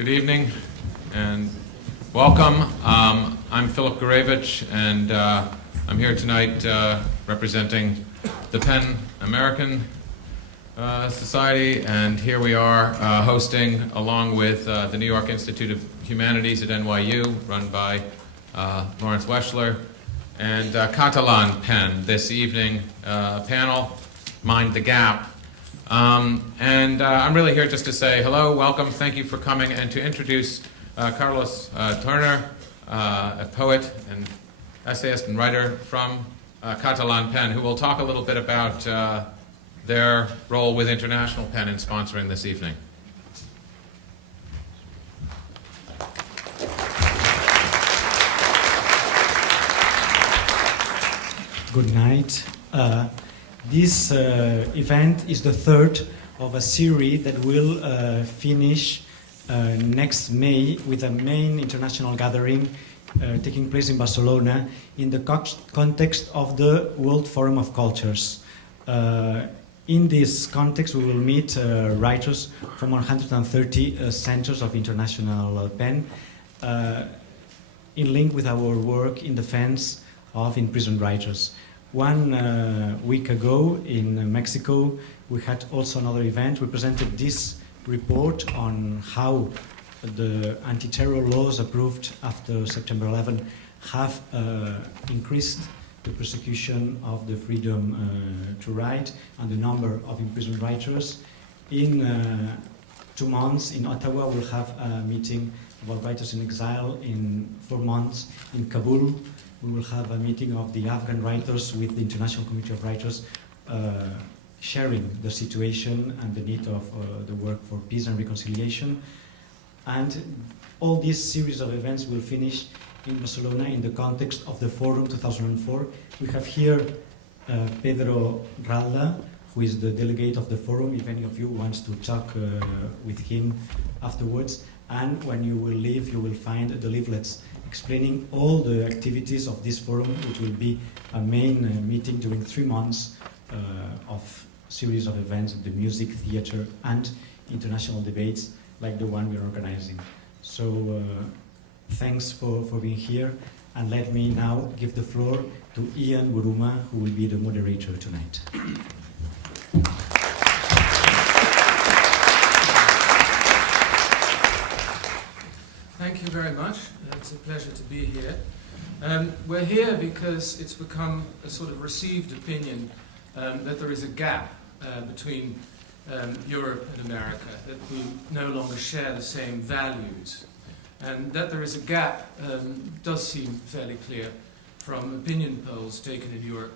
Good evening and welcome. I'm Philip Gurevich, and I'm here tonight representing the PEN American Society, and here we are hosting, along with the New York Institute of Humanities at NYU, run by Lawrence Weschler, and Catalan PEN this evening, panel, Mind the Gap. And I'm really here just to say hello, welcome, thank you for coming, and to introduce Carlos Turner, a poet and essayist and writer from Catalan PEN, who will talk a little bit about their role with International PEN in sponsoring this evening. Good night. This event is the third of a series that will finish next May with a main international gathering taking place in Barcelona in the context of the World Forum of Cultures. In this context, we will meet writers from 130 centers of international PEN in link with our work in defense of imprisoned writers. 1 week ago in Mexico, we had also another event. We presented this report on how the anti-terror laws approved after September 11 have increased the persecution of the freedom to write and the number of imprisoned writers. In 2 months in Ottawa, we'll have a meeting about writers in exile. In 4 months in Kabul, we will have a meeting of the Afghan writers with the International Committee of Writers, sharing the situation and the need of the work for peace and reconciliation. And all this series of events will finish in Barcelona in the context of the Forum 2004. We have here Pedro Ralda, who is the delegate of the Forum, if any of you wants to talk with him afterwards. And when you will leave, you will find the leaflets explaining all the activities of this forum, which will be a main meeting during 3 months of series of events, the music, theater, and international debates like the one we're organizing. So thanks for being here, and let me now give the floor to Ian Buruma, who will be the moderator tonight. Thank you very much. It's a pleasure to be here. We're here because it's become a sort of received opinion that there is a gap between Europe and America, that we no longer share the same values. And that there is a gap does seem fairly clear from opinion polls taken in Europe,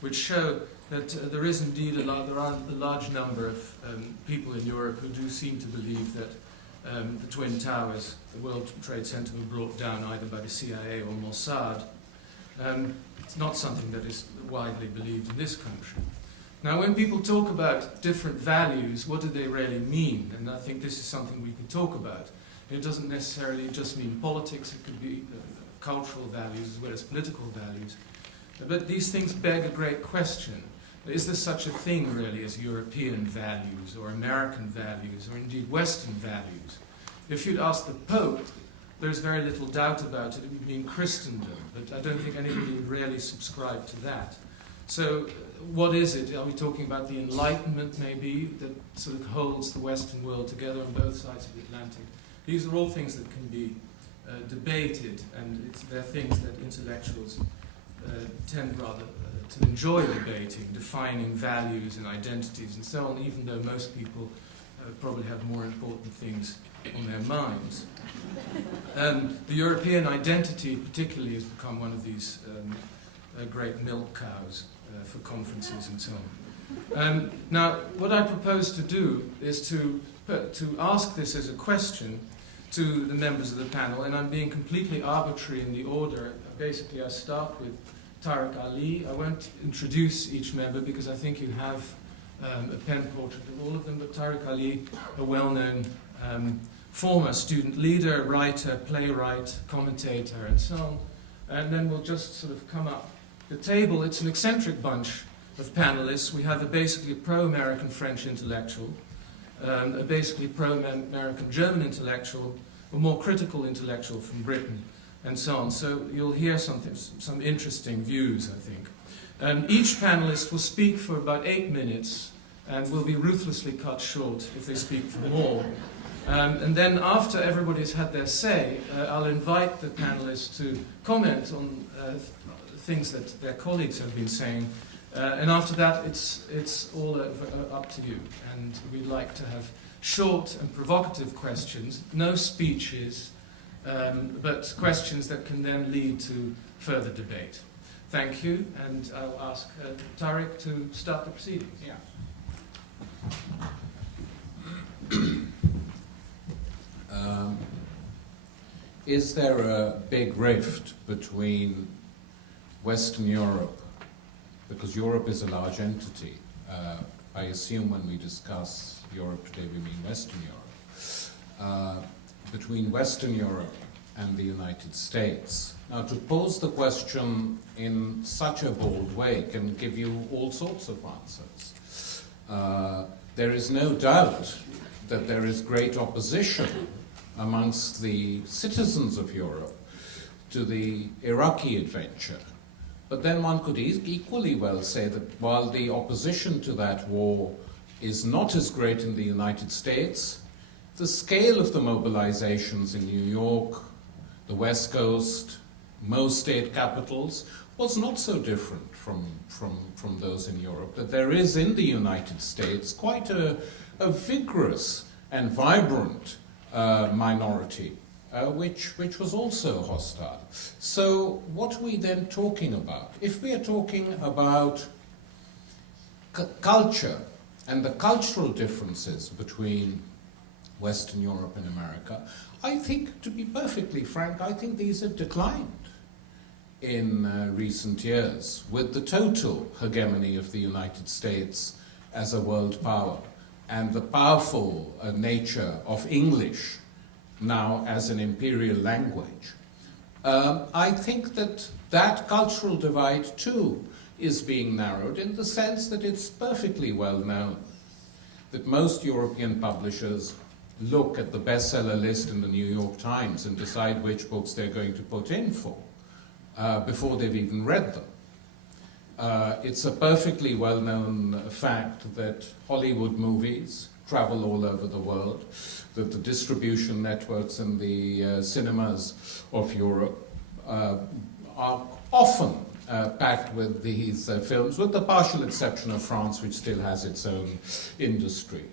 which show that there is indeed there are a large number of people in Europe who do seem to believe that the Twin Towers, the World Trade Center, were brought down either by the CIA or Mossad. It's not something that is widely believed in this country. Now, when people talk about different values, what do they really mean? And I think this is something we could talk about. It doesn't necessarily just mean politics, it could be cultural values as well as political values. But these things beg a great question. Is there such a thing, really, as European values, or American values, or indeed Western values? If you'd ask the Pope, there's very little doubt about it. It would mean Christendom, but I don't think anybody would really subscribe to that. So what is it? Are we talking about the Enlightenment, maybe, that sort of holds the Western world together on both sides of the Atlantic? These are all things that can be debated, and they're things that intellectuals tend rather to enjoy debating, defining values and identities and so on, even though most people probably have more important things on their minds. The European identity particularly has become one of these great milk cows for conferences and so on. Now, what I propose to do is to ask this as a question to the members of the panel, and I'm being completely arbitrary in the order. Basically, I start with Tariq Ali. I won't introduce each member because I think you have a pen portrait of all of them, but Tariq Ali, a well-known former student leader, writer, playwright, commentator, and so on. And then we'll just sort of come up the table. It's an eccentric bunch of panelists. We have basically a pro-American French intellectual, a basically pro-American German intellectual, a more critical intellectual from Britain, and so on. So you'll hear some interesting views, I think. Each panelist will speak for about 8 minutes and will be ruthlessly cut short if they speak for more. And then after everybody's had their say, I'll invite the panelists to comment on things that their colleagues have been saying. And after that, it's all up to you. And we'd like to have short and provocative questions, no speeches, but questions that can then lead to further debate. Thank you, and I'll ask Tariq to start the proceedings. Yeah. Is there a big rift between Western Europe, because Europe is a large entity? I assume when we discuss Europe today we mean Western Europe. Between Western Europe and the United States. Now, to pose the question in such a bold way can give you all sorts of answers. There is no doubt that there is great opposition amongst the citizens of Europe to the Iraqi adventure. But then one could equally well say that while the opposition to that war is not as great in the United States, the scale of the mobilizations in New York, the West Coast, most state capitals, was not so different from those in Europe. That there is in the United States quite a vigorous and vibrant minority, which was also hostile. So what are we then talking about? If we are talking about culture and the cultural differences between Western Europe and America, I think, to be perfectly frank, I think these have declined in recent years with the total hegemony of the United States as a world power and the powerful nature of English now as an imperial language. I think that cultural divide too is being narrowed in the sense that it's perfectly well known that most European publishers look at the bestseller list in the New York Times and decide which books they're going to put in for before they've even read them. It's a perfectly well-known fact that Hollywood movies travel all over the world, that the distribution networks and the cinemas of Europe are often packed with these films, with the partial exception of France, which still has its own industry.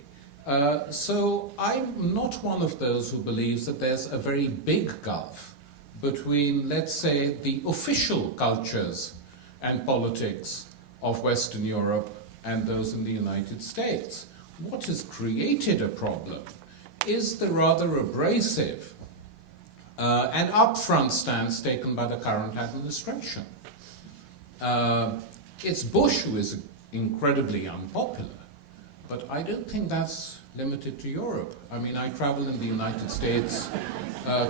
So I'm not one of those who believes that there's a very big gulf between, let's say, the official cultures and politics of Western Europe and those in the United States. What has created a problem is the rather abrasive and upfront stance taken by the current administration. It's Bush who is incredibly unpopular, but I don't think that's limited to Europe. I mean, I travel in the United States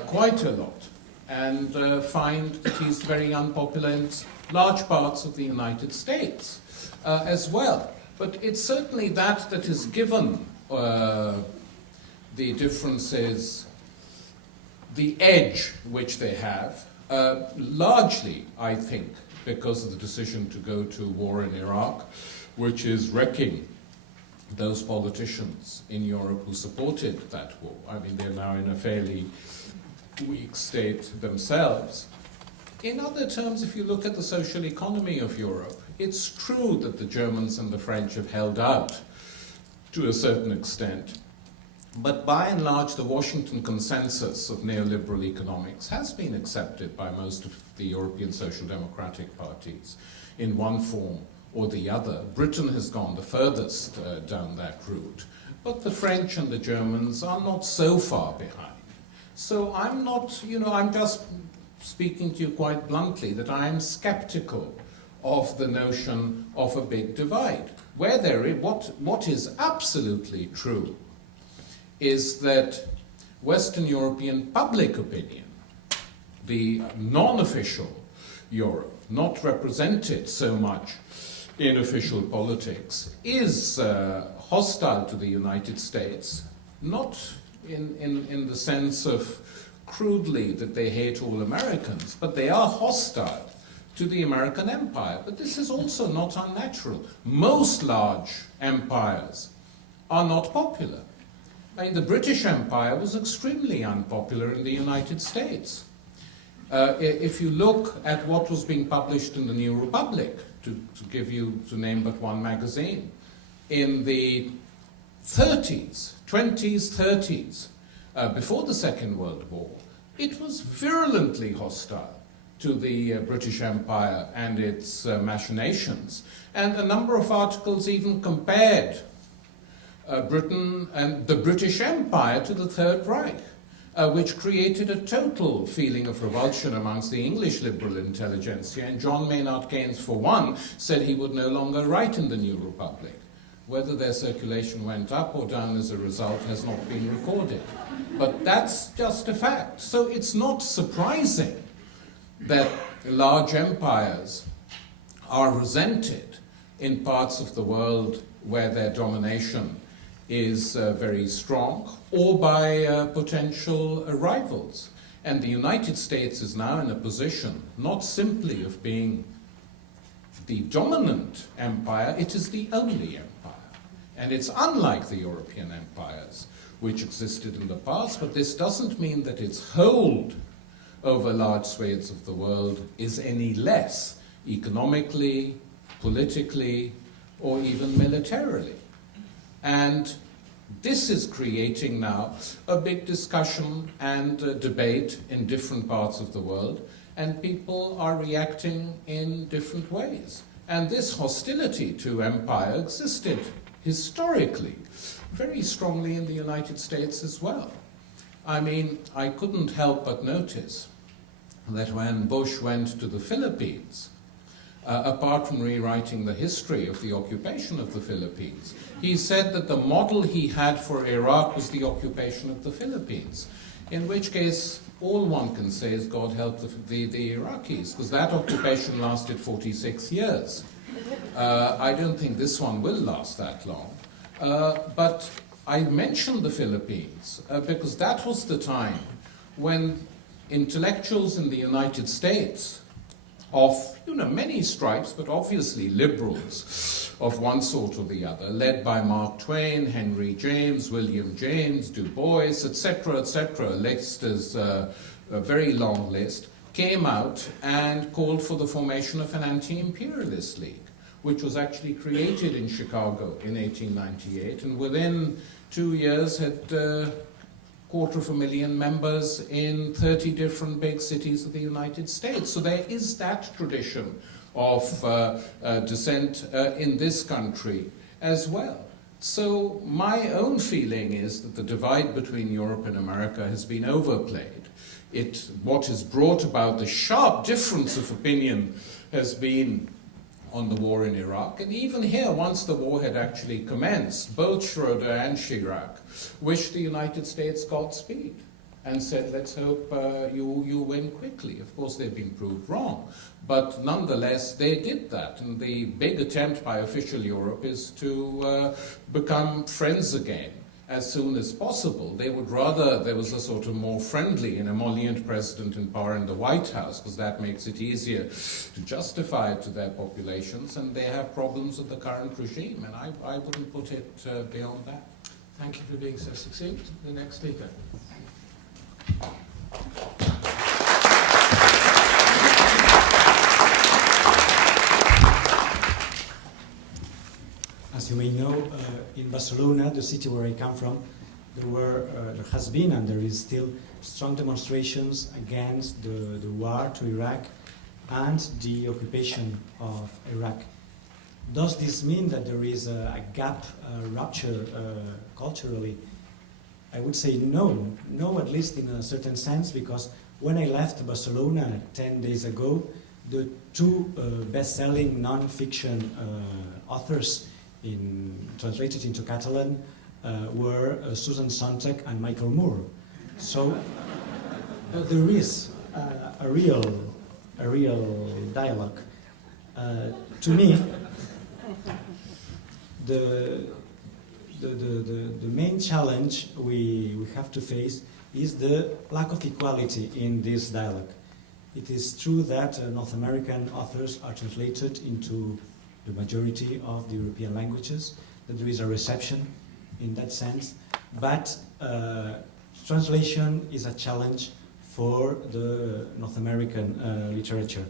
quite a lot and find that he's very unpopular in large parts of the United States as well. But it's certainly that has given the differences the edge which they have, largely, I think, because of the decision to go to war in Iraq, which is wrecking those politicians in Europe who supported that war. I mean, they're now in a fairly weak state themselves. In other terms, if you look at the social economy of Europe, it's true that the Germans and the French have held out to a certain extent. But by and large, the Washington consensus of neoliberal economics has been accepted by most of the European social democratic parties in one form or the other. Britain has gone the furthest down that route, but the French and the Germans are not so far behind. So I'm not, I'm just speaking to you quite bluntly that I am skeptical of the notion of a big divide. Where there is, what is absolutely true is that Western European public opinion, the non-official Europe, not represented so much in official politics is hostile to the United States, not in the sense of crudely that they hate all Americans, but they are hostile to the American empire. But this is also not unnatural. Most large empires are not popular. I mean, the British Empire was extremely unpopular in the United States. If you look at what was being published in the New Republic, to name but one magazine, in the 30s, 20s, 30s, before the Second World War, it was virulently hostile to the British Empire and its machinations. And a number of articles even compared Britain and the British Empire to the Third Reich, which created a total feeling of revulsion amongst the English liberal intelligentsia. And John Maynard Keynes, for one, said he would no longer write in the New Republic. Whether their circulation went up or down as a result has not been recorded. But that's just a fact. So it's not surprising that large empires are resented in parts of the world where their domination is very strong, or by potential rivals. And the United States is now in a position not simply of being the dominant empire, it is the only empire. And it's unlike the European empires which existed in the past, but this doesn't mean that its hold over large swathes of the world is any less economically, politically, or even militarily. And this is creating now a big discussion and debate in different parts of the world, and people are reacting in different ways. And this hostility to empire existed historically very strongly in the United States as well. I mean, I couldn't help but notice that when Bush went to the Philippines, apart from rewriting the history of the occupation of the Philippines, he said that the model he had for Iraq was the occupation of the Philippines, in which case all one can say is God help the Iraqis, because that occupation lasted 46 years. I don't think this one will last that long. But I mentioned the Philippines because that was the time when intellectuals in the United States of many stripes, but obviously liberals of one sort or the other, led by Mark Twain, Henry James, William James, Du Bois, etc., list is a very long list, came out and called for the formation of an anti-imperialist league, which was actually created in Chicago in 1898, and within 2 years had 250,000 members in 30 different big cities of the United States. So there is that tradition of dissent in this country as well. So my own feeling is that the divide between Europe and America has been overplayed. What has brought about the sharp difference of opinion has been on the war in Iraq. And even here, once the war had actually commenced, both Schroeder and Chirac wished the United States Godspeed and said, let's hope you win quickly. Of course, they've been proved wrong. But nonetheless, they did that. And the big attempt by official Europe is to become friends again as soon as possible. They would rather there was a sort of more friendly and emollient president in power in the White House, because that makes it easier to justify it to their populations, and they have problems with the current regime, and I wouldn't put it beyond that. Thank you for being so succinct. The next speaker. As you may know, in Barcelona, the city where I come from, there has been and there is still strong demonstrations against the war to Iraq and the occupation of Iraq. Does this mean that there is a gap, a rupture culturally? I would say no, at least in a certain sense, because when I left Barcelona 10 days ago, the two best-selling non-fiction authors translated into Catalan were Susan Sontag and Michael Moore. So there is a real dialogue. To me, the main challenge we have to face is the lack of equality in this dialogue. It is true that North American authors are translated into the majority of the European languages, that there is a reception in that sense, but translation is a challenge for the North American literature.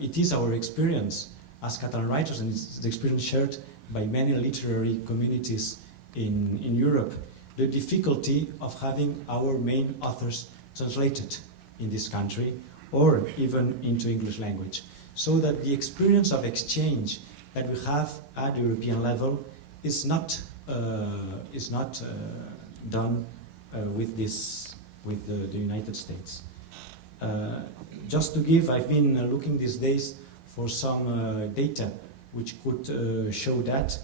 It is our experience as Catalan writers, and it's the experience shared by many literary communities in Europe, the difficulty of having our main authors translated in this country or even into English language. So that the experience of exchange that we have at the European level is not done with the United States. Just to give, I've been looking these days for some data which could show that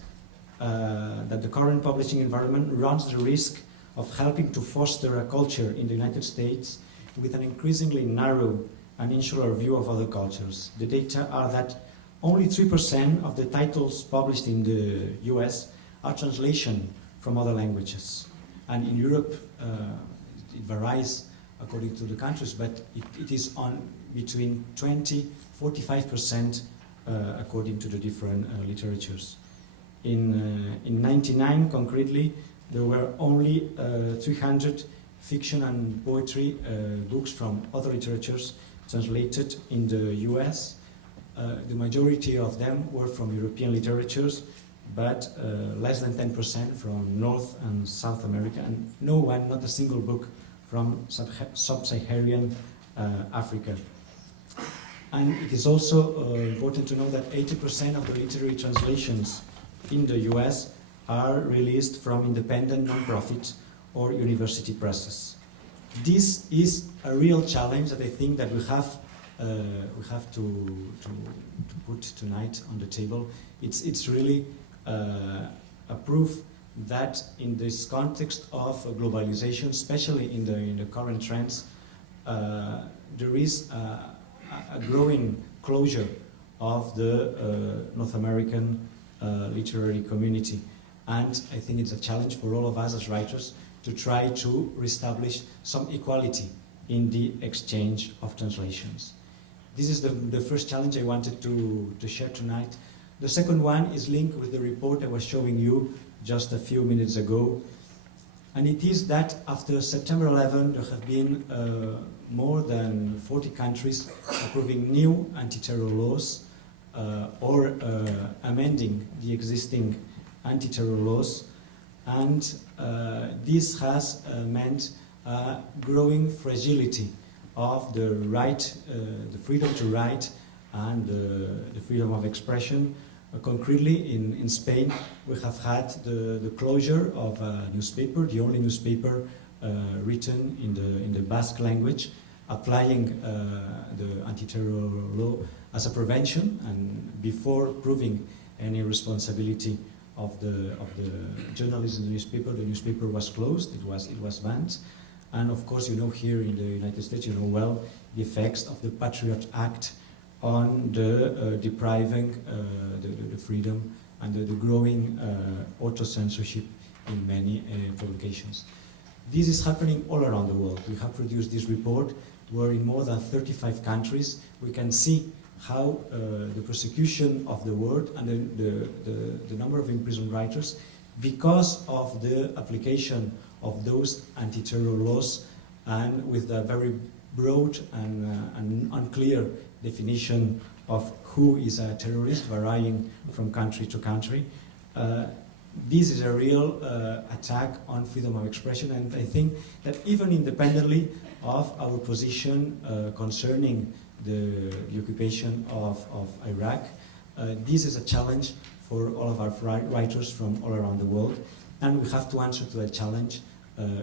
the current publishing environment runs the risk of helping to foster a culture in the United States with an increasingly narrow and insular view of other cultures. The data are that only 3% of the titles published in the US are translation from other languages. And in Europe, it varies according to the countries, but it is on between 20–45% according to the different literatures. In 99, concretely, there were only 300 fiction and poetry books from other literatures translated in the US. The majority of them were from European literatures, but less than 10% from North and South America, and no one, not a single book from sub-Saharan Africa. And it is also important to know that 80% of the literary translations in the US are released from independent non-profit or university presses. This is a real challenge that I think that we have to put tonight on the table. It's really a proof that in this context of globalization, especially in the current trends, there is a growing closure of the North American literary community. And I think it's a challenge for all of us as writers to try to reestablish some equality in the exchange of translations. This is the first challenge I wanted to share tonight. The second one is linked with the report I was showing you just a few minutes ago. And it is that after September 11, there have been more than 40 countries approving new anti-terror laws or amending the existing anti-terror laws. And this has meant a growing fragility of the right, the freedom to write and the freedom of expression. Concretely, in Spain, we have had the closure of a newspaper, the only newspaper written in the Basque language, applying the anti-terror law as a prevention, and before proving any responsibility of the journalists in the newspaper was closed, it was banned. And of course, you know, here in the United States, you know well the effects of the Patriot Act on the depriving the freedom and the growing auto-censorship in many publications. This is happening all around the world. We have produced this report where in more than 35 countries we can see how the persecution of the word and the number of imprisoned writers, because of the application of those anti-terror laws and with a very broad and unclear definition of who is a terrorist, varying from country to country. This is a real attack on freedom of expression, and I think that even independently of our position concerning the occupation of Iraq, this is a challenge for all of our writers from all around the world, and we have to answer to that challenge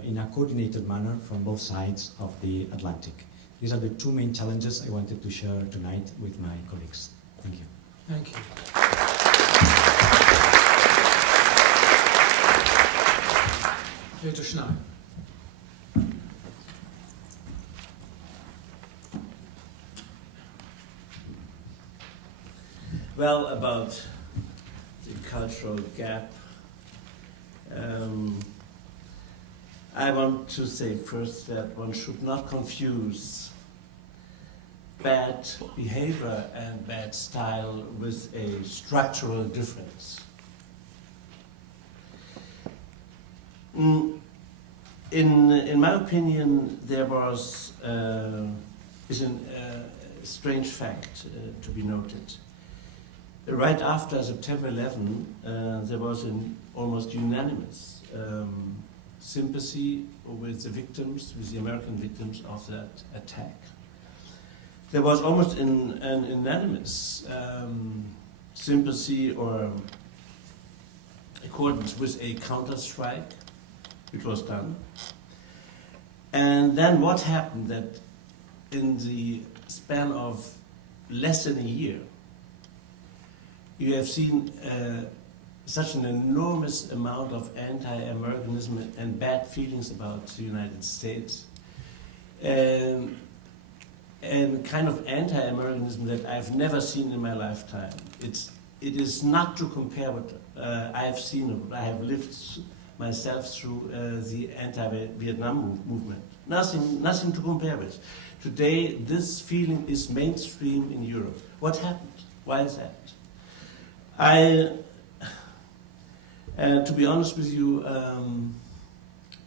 in a coordinated manner from both sides of the Atlantic. These are the two main challenges I wanted to share tonight with my colleagues. Thank you. Thank you. Peter Schneider. Well, about the cultural gap. I want to say first that one should not confuse bad behavior and bad style with a structural difference. In my opinion, there was is a strange fact to be noted. Right after September 11, there was an almost unanimous sympathy with the victims, with the American victims of that attack. There was almost an unanimous sympathy or accordance with a counter-strike, which was done. And then what happened that in the span of less than a year, you have seen such an enormous amount of anti-Americanism and bad feelings about the United States, and kind of anti-Americanism that I've never seen in my lifetime. It is not to compare what I have seen. I have lived myself through the anti-Vietnam movement. Nothing to compare with. Today, this feeling is mainstream in Europe. What happened? Why is that? To be honest with you,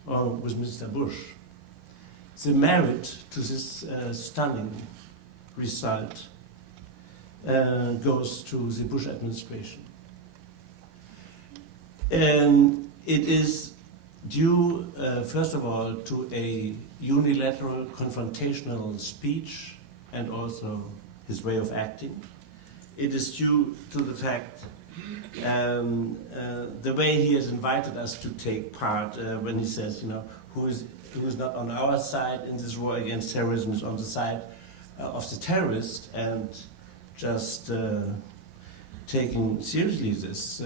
or with Mr. Bush, the merit to this stunning result goes to the Bush administration. And it is due, first of all, to a unilateral confrontational speech and also his way of acting. It is due to the fact the way he has invited us to take part when he says, you know, who is not on our side in this war against terrorism is on the side of the terrorist, and just taking seriously this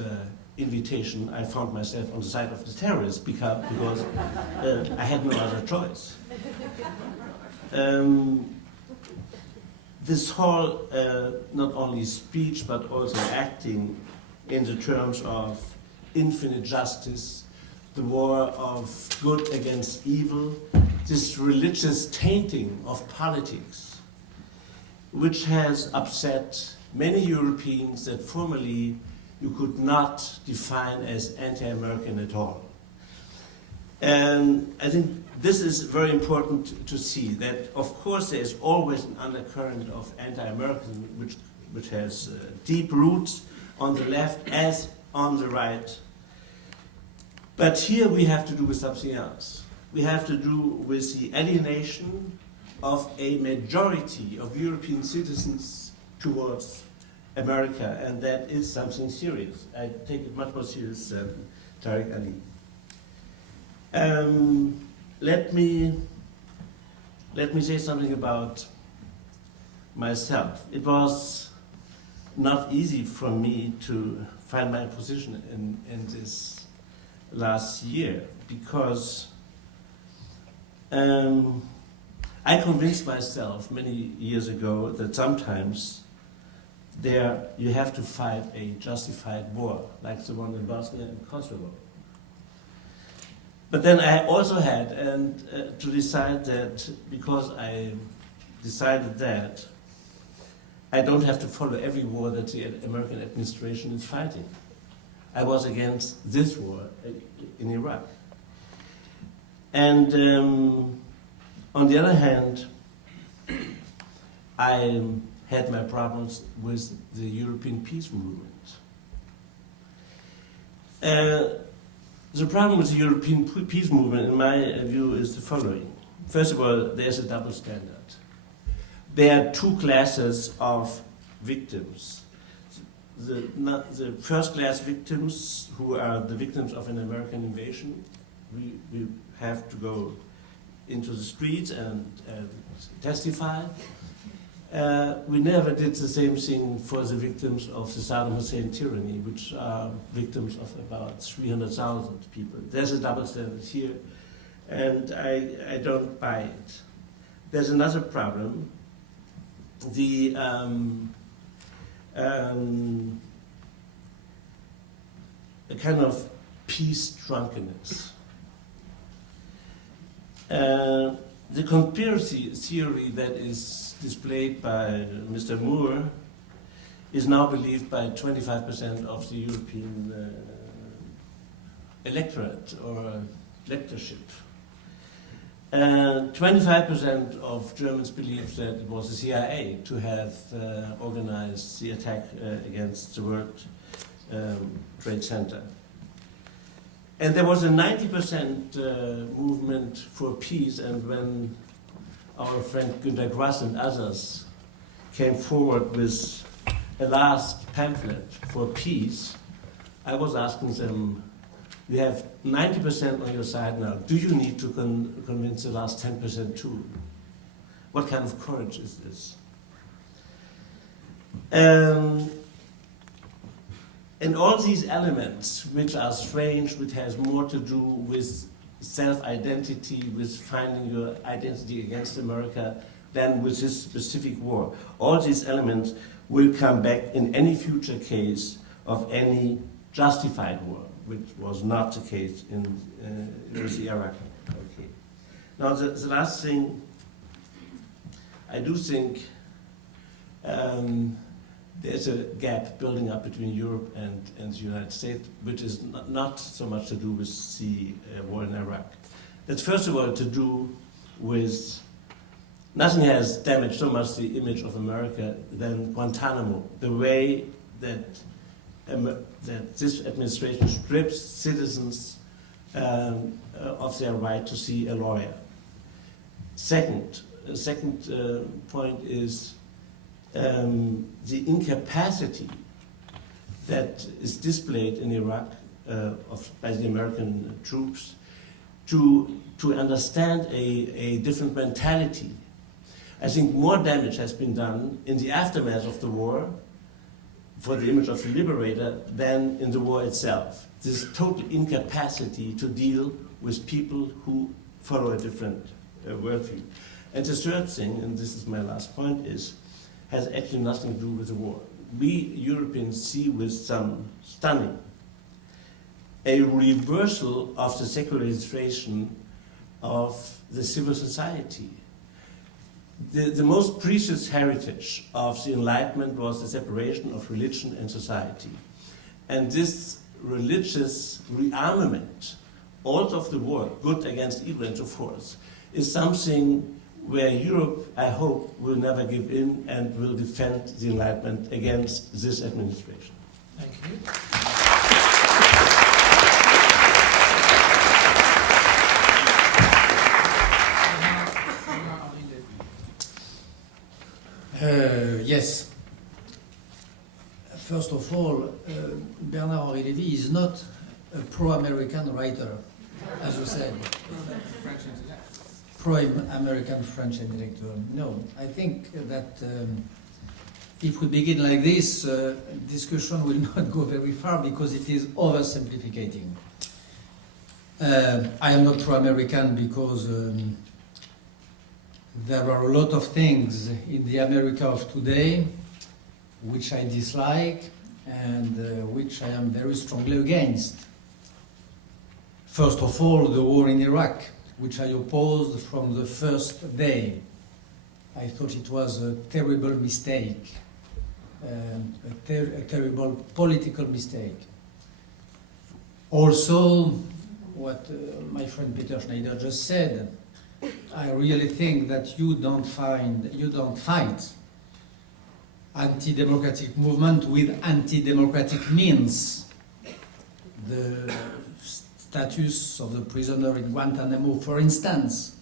invitation, I found myself on the side of the terrorist because I had no other choice. This whole, not only speech, but also acting in the terms of infinite justice, the war of good against evil, this religious tainting of politics, which has upset many Europeans that formerly you could not define as anti-American at all. And I think this is very important to see, that of course there is always an undercurrent of anti-Americanism which has deep roots on the left as on the right. But here we have to do with something else. We have to do with the alienation of a majority of European citizens towards America, and that is something serious. I take it much more serious than Tariq Ali. Let me say something about myself. It was not easy for me to find my position in this last year, because I convinced myself many years ago that sometimes you have to fight a justified war, like the one in Bosnia and Kosovo. But then I also had to decide that, because I decided that, I don't have to follow every war that the American administration is fighting. I was against this war in Iraq. And on the other hand, I had my problems with the European peace movement. The problem with the European peace movement, in my view, is the following. First of all, there's a double standard. There are two classes of victims. The first class victims, who are the victims of an American invasion, we have to go into the streets and testify. We never did the same thing for the victims of the Saddam Hussein tyranny, which are victims of about 300,000 people. There's a double standard here, and I don't buy it. There's another problem. a kind of peace drunkenness. The conspiracy theory that is displayed by Mr. Moore is now believed by 25% of the European electorate or lectorship. 25% of Germans believe that it was the CIA to have organized the attack against the World Trade Center. And there was a 90% movement for peace, and when our friend Günter Grass and others came forward with a last pamphlet for peace, I was asking them, you have 90% on your side now, do you need to convince the last 10% too? What kind of courage is this? And all these elements, which are strange, which has more to do with self-identity, with finding your identity against America, than with this specific war. All these elements will come back in any future case of any justified war, which was not the case with the Iraq. Okay. Now, the last thing, I do think there's a gap building up between Europe and the United States, which is not so much to do with the war in Iraq. That's first of all to do with, nothing has damaged so much the image of America than Guantanamo, the way that this administration strips citizens of their right to see a lawyer. Second point is the incapacity that is displayed in Iraq by the American troops to understand a different mentality. I think more damage has been done in the aftermath of the war for the image of the liberator than in the war itself. This total incapacity to deal with people who follow a different worldview. And the third thing, and this is my last point, has actually nothing to do with the war. We Europeans see with some stunning a reversal of the secularization of the civil society. The most precious heritage of the Enlightenment was the separation of religion and society. And this religious rearmament, all of the war, good against evil and so forth, is something where Europe, I hope, will never give in and will defend the Enlightenment against this administration. Thank you. Yes. First of all, Bernard-Henri Lévy is not a pro-American writer, as you said. Pro-American French intellectual. No, I think that if we begin like this, discussion will not go very far because it is oversimplificating. I am not pro-American because there are a lot of things in the America of today which I dislike and which I am very strongly against. First of all, the war in Iraq, which I opposed from the first day. I thought it was a terrible mistake, a terrible political mistake. Also, what my friend Peter Schneider just said, I really think that you don't fight anti-democratic movement with anti-democratic means. The status of the prisoner in Guantanamo, for instance,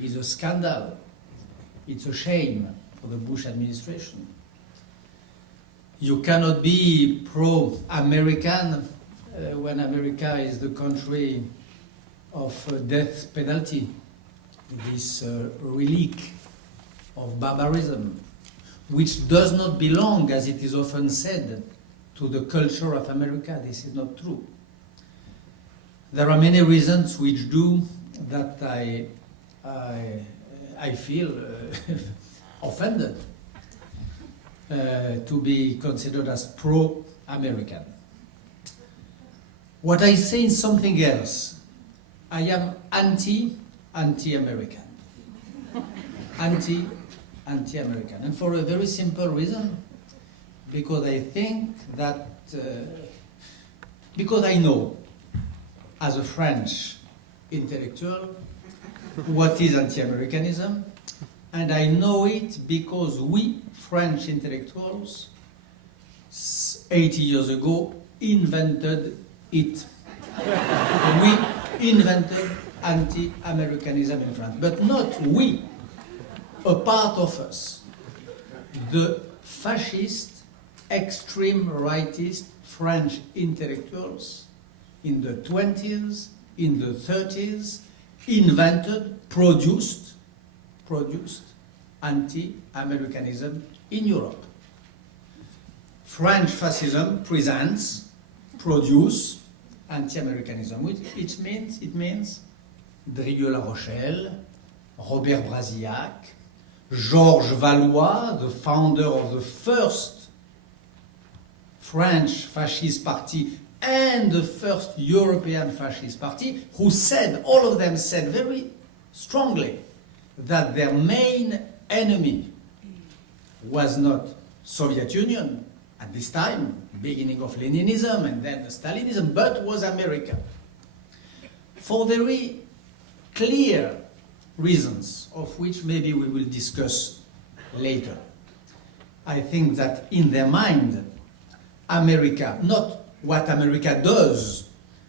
is a scandal. It's a shame for the Bush administration. You cannot be pro-American when America is the country of death penalty, this relic of barbarism, which does not belong, as it is often said, to the culture of America. This is not true. There are many reasons which do that I feel offended to be considered as pro-American. What I say is something else. I am anti-American. Anti-American. And for a very simple reason. Because I think that, because I know, as a French intellectual, what is anti-Americanism, and I know it because we, French intellectuals, 80 years ago, invented it. We invented anti-Americanism in France, but not we, a part of us, the fascist, extreme rightist French intellectuals in the 20s, in the 30s, invented, produced anti-Americanism in Europe. French fascism produce anti-Americanism, which it means Drieux La Rochelle, Robert Brasillac, Georges Valois, the founder of the first French fascist party and the first European fascist party, who said, all of them said very strongly that their main enemy was not Soviet Union at this time, beginning of Leninism and then Stalinism, but was America. For very clear reasons, of which maybe we will discuss later. I think that in their mind, America, not what America does,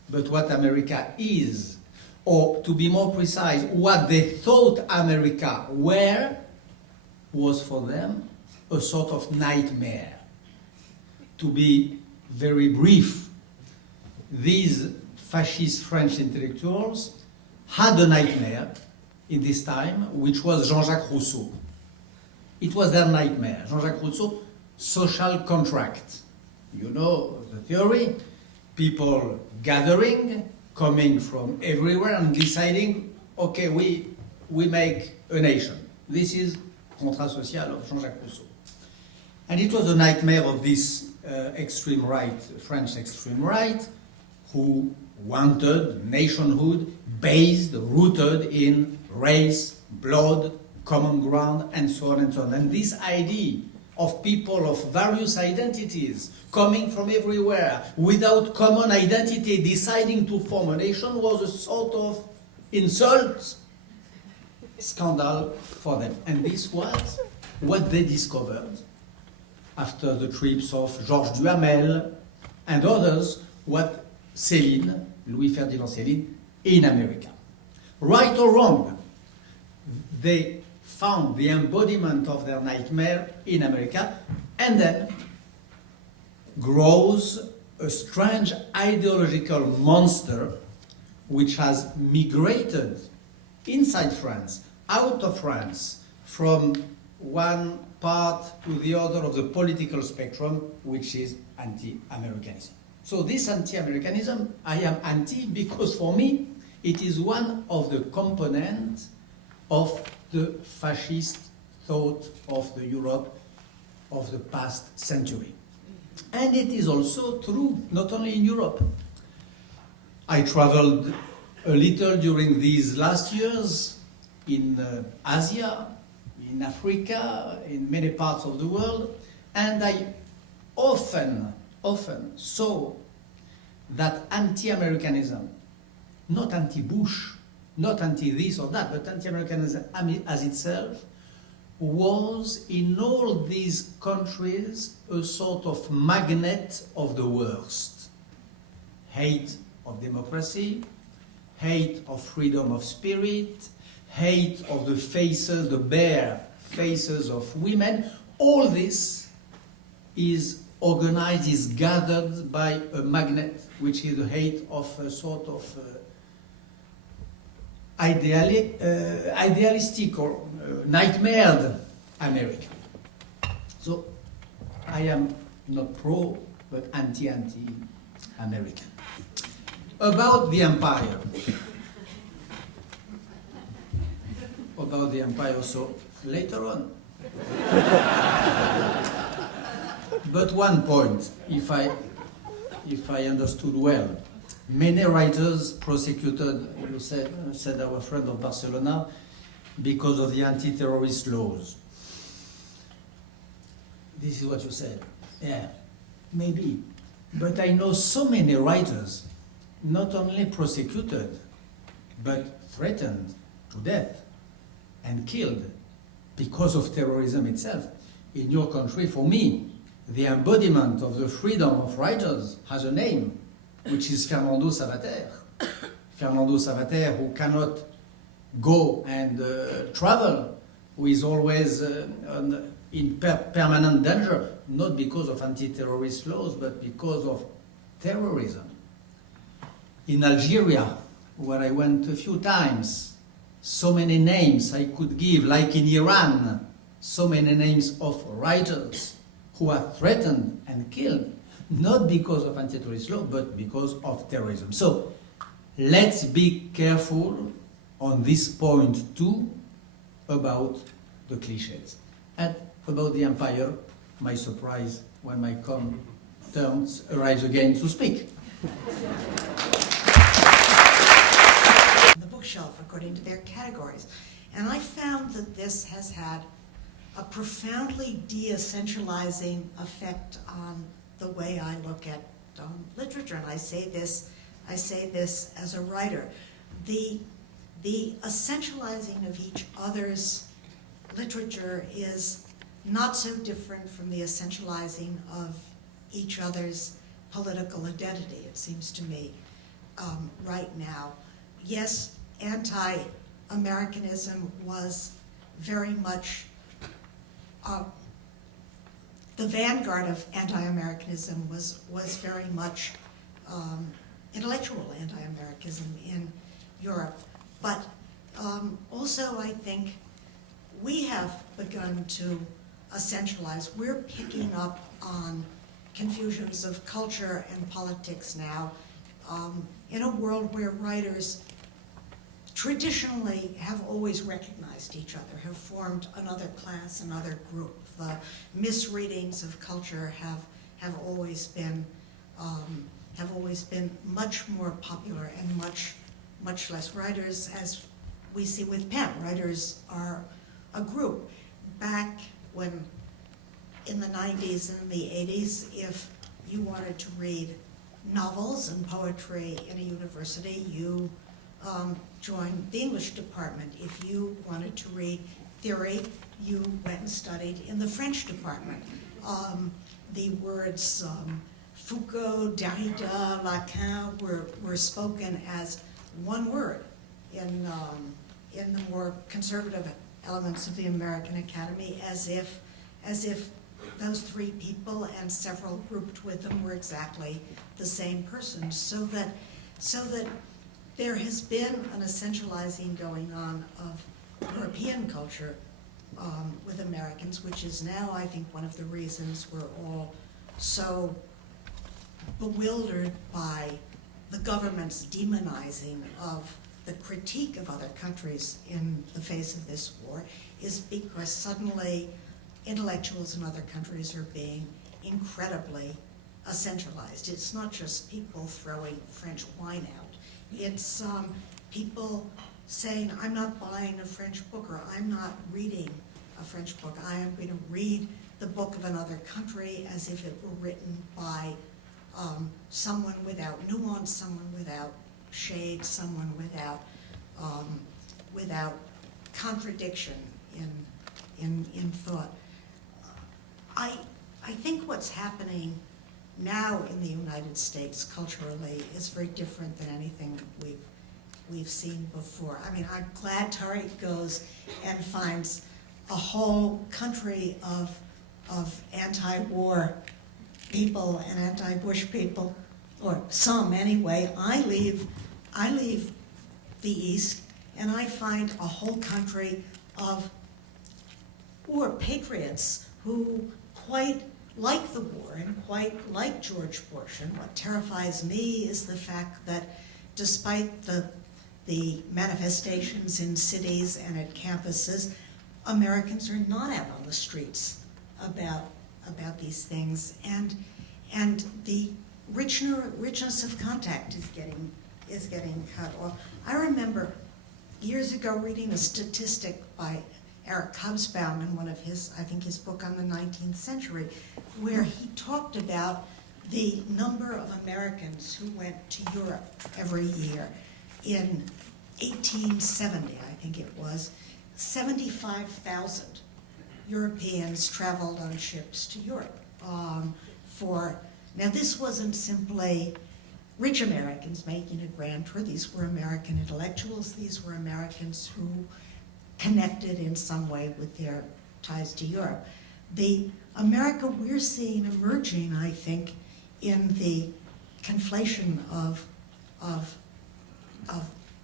but what America is, or to be more precise, what they thought America were, was for them a sort of nightmare. To be very brief, these fascist French intellectuals had a nightmare in this time, which was Jean-Jacques Rousseau. It was their nightmare. Jean-Jacques Rousseau, social contract. You know the theory, people gathering, coming from everywhere and deciding, okay, we make a nation. This is Contrat Social of Jean-Jacques Rousseau. And it was a nightmare of this extreme right, French extreme right, who wanted nationhood based, rooted in race, blood, common ground, and so on and so on. And this idea of people of various identities coming from everywhere without common identity deciding to form a nation was a sort of insult, scandal for them. And this was what they discovered after the trips of Georges Duhamel and others, what Céline, Louis-Ferdinand Céline, in America. Right or wrong, they found the embodiment of their nightmare in America, and then grows a strange ideological monster which has migrated inside France, out of France, from one part to the other of the political spectrum, which is anti-Americanism. So this anti-Americanism, I am anti because for me it is one of the components of the fascist thought of the Europe of the past century. And it is also true, not only in Europe. I traveled a little during these last years in Asia, in Africa, in many parts of the world, and I often saw that anti-Americanism, not anti-Bush, not anti-this or that, but anti-Americanism as itself, was in all these countries a sort of magnet of the worst. Hate of democracy, hate of freedom of spirit, hate of the faces, the bare faces of women. All this is organized, is gathered by a magnet, which is the hate of a sort of idealistic or nightmared America. So I am not pro, but anti-American. About the empire. About the empire, so later on. But one point, if I understood well, many writers prosecuted, you said our friend of Barcelona, because of the anti-terrorist laws. This is what you said. Yeah, maybe. But I know so many writers, not only prosecuted, but threatened to death and killed because of terrorism itself. In your country, for me, the embodiment of the freedom of writers has a name, which is Fernando Savater. Fernando Savater, who cannot go and travel, who is always in permanent danger, not because of anti-terrorist laws, but because of terrorism. In Algeria, where I went a few times, so many names I could give, like in Iran, so many names of writers who are threatened and killed, not because of anti-terrorist law, but because of terrorism. So let's be careful on this point too about the cliches. And about the empire, my surprise when my turn arrives again to speak. The bookshelf according to their categories. And I found that this has had a profoundly de-essentializing effect on the way I look at literature. And I say this as a writer. The essentializing of each other's literature is not so different from the essentializing of each other's political identity, it seems to me, right now. Yes, anti-Americanism was very much the vanguard of anti-Americanism was very much intellectual anti-Americanism in Europe. But also I think we have begun to essentialize. We're picking up on confusions of culture and politics now in a world where writers traditionally have always recognized each other, have formed another class, another group. The misreadings of culture have always been much more popular and much less. Writers, as we see with Penn, writers are a group. Back when in the 90s and the 80s, if you wanted to read novels and poetry in a university, you joined the English department. If you wanted to read theory, you went and studied in the French department. The words Foucault, Derrida, Lacan were spoken as one word in the more conservative elements of the American Academy, as if those three people and several grouped with them were exactly the same person, so that there has been an essentializing going on of European culture with Americans, which is now, I think, one of the reasons we're all so bewildered by the government's demonizing of the critique of other countries in the face of this war, is because suddenly intellectuals in other countries are being incredibly essentialized. It's not just people throwing French wine out. It's people saying, I'm not buying a French book, or I'm not reading a French book. I am going to read the book of another country as if it were written by someone without nuance, someone without shade, someone without contradiction in thought. I think what's happening now in the United States culturally is very different than anything we've seen before. I mean, I'm glad Tariq goes and finds a whole country of anti-war people and anti-Bush people, or some anyway. I leave the East and I find a whole country of war patriots who quite like the war and quite like George Bush. And what terrifies me is the fact that despite the manifestations in cities and at campuses, Americans are not out on the streets about these things. And the richness of contact is getting cut off. I remember years ago reading a statistic by Eric Hobsbawm in one of his, I think his book on the 19th century, where he talked about the number of Americans who went to Europe every year. In 1870, I think it was, 75,000 Europeans traveled on ships to Europe. Now this wasn't simply rich Americans making a grand tour. These were American intellectuals. These were Americans who connected in some way with their ties to Europe. The America we're seeing emerging, I think, in the conflation of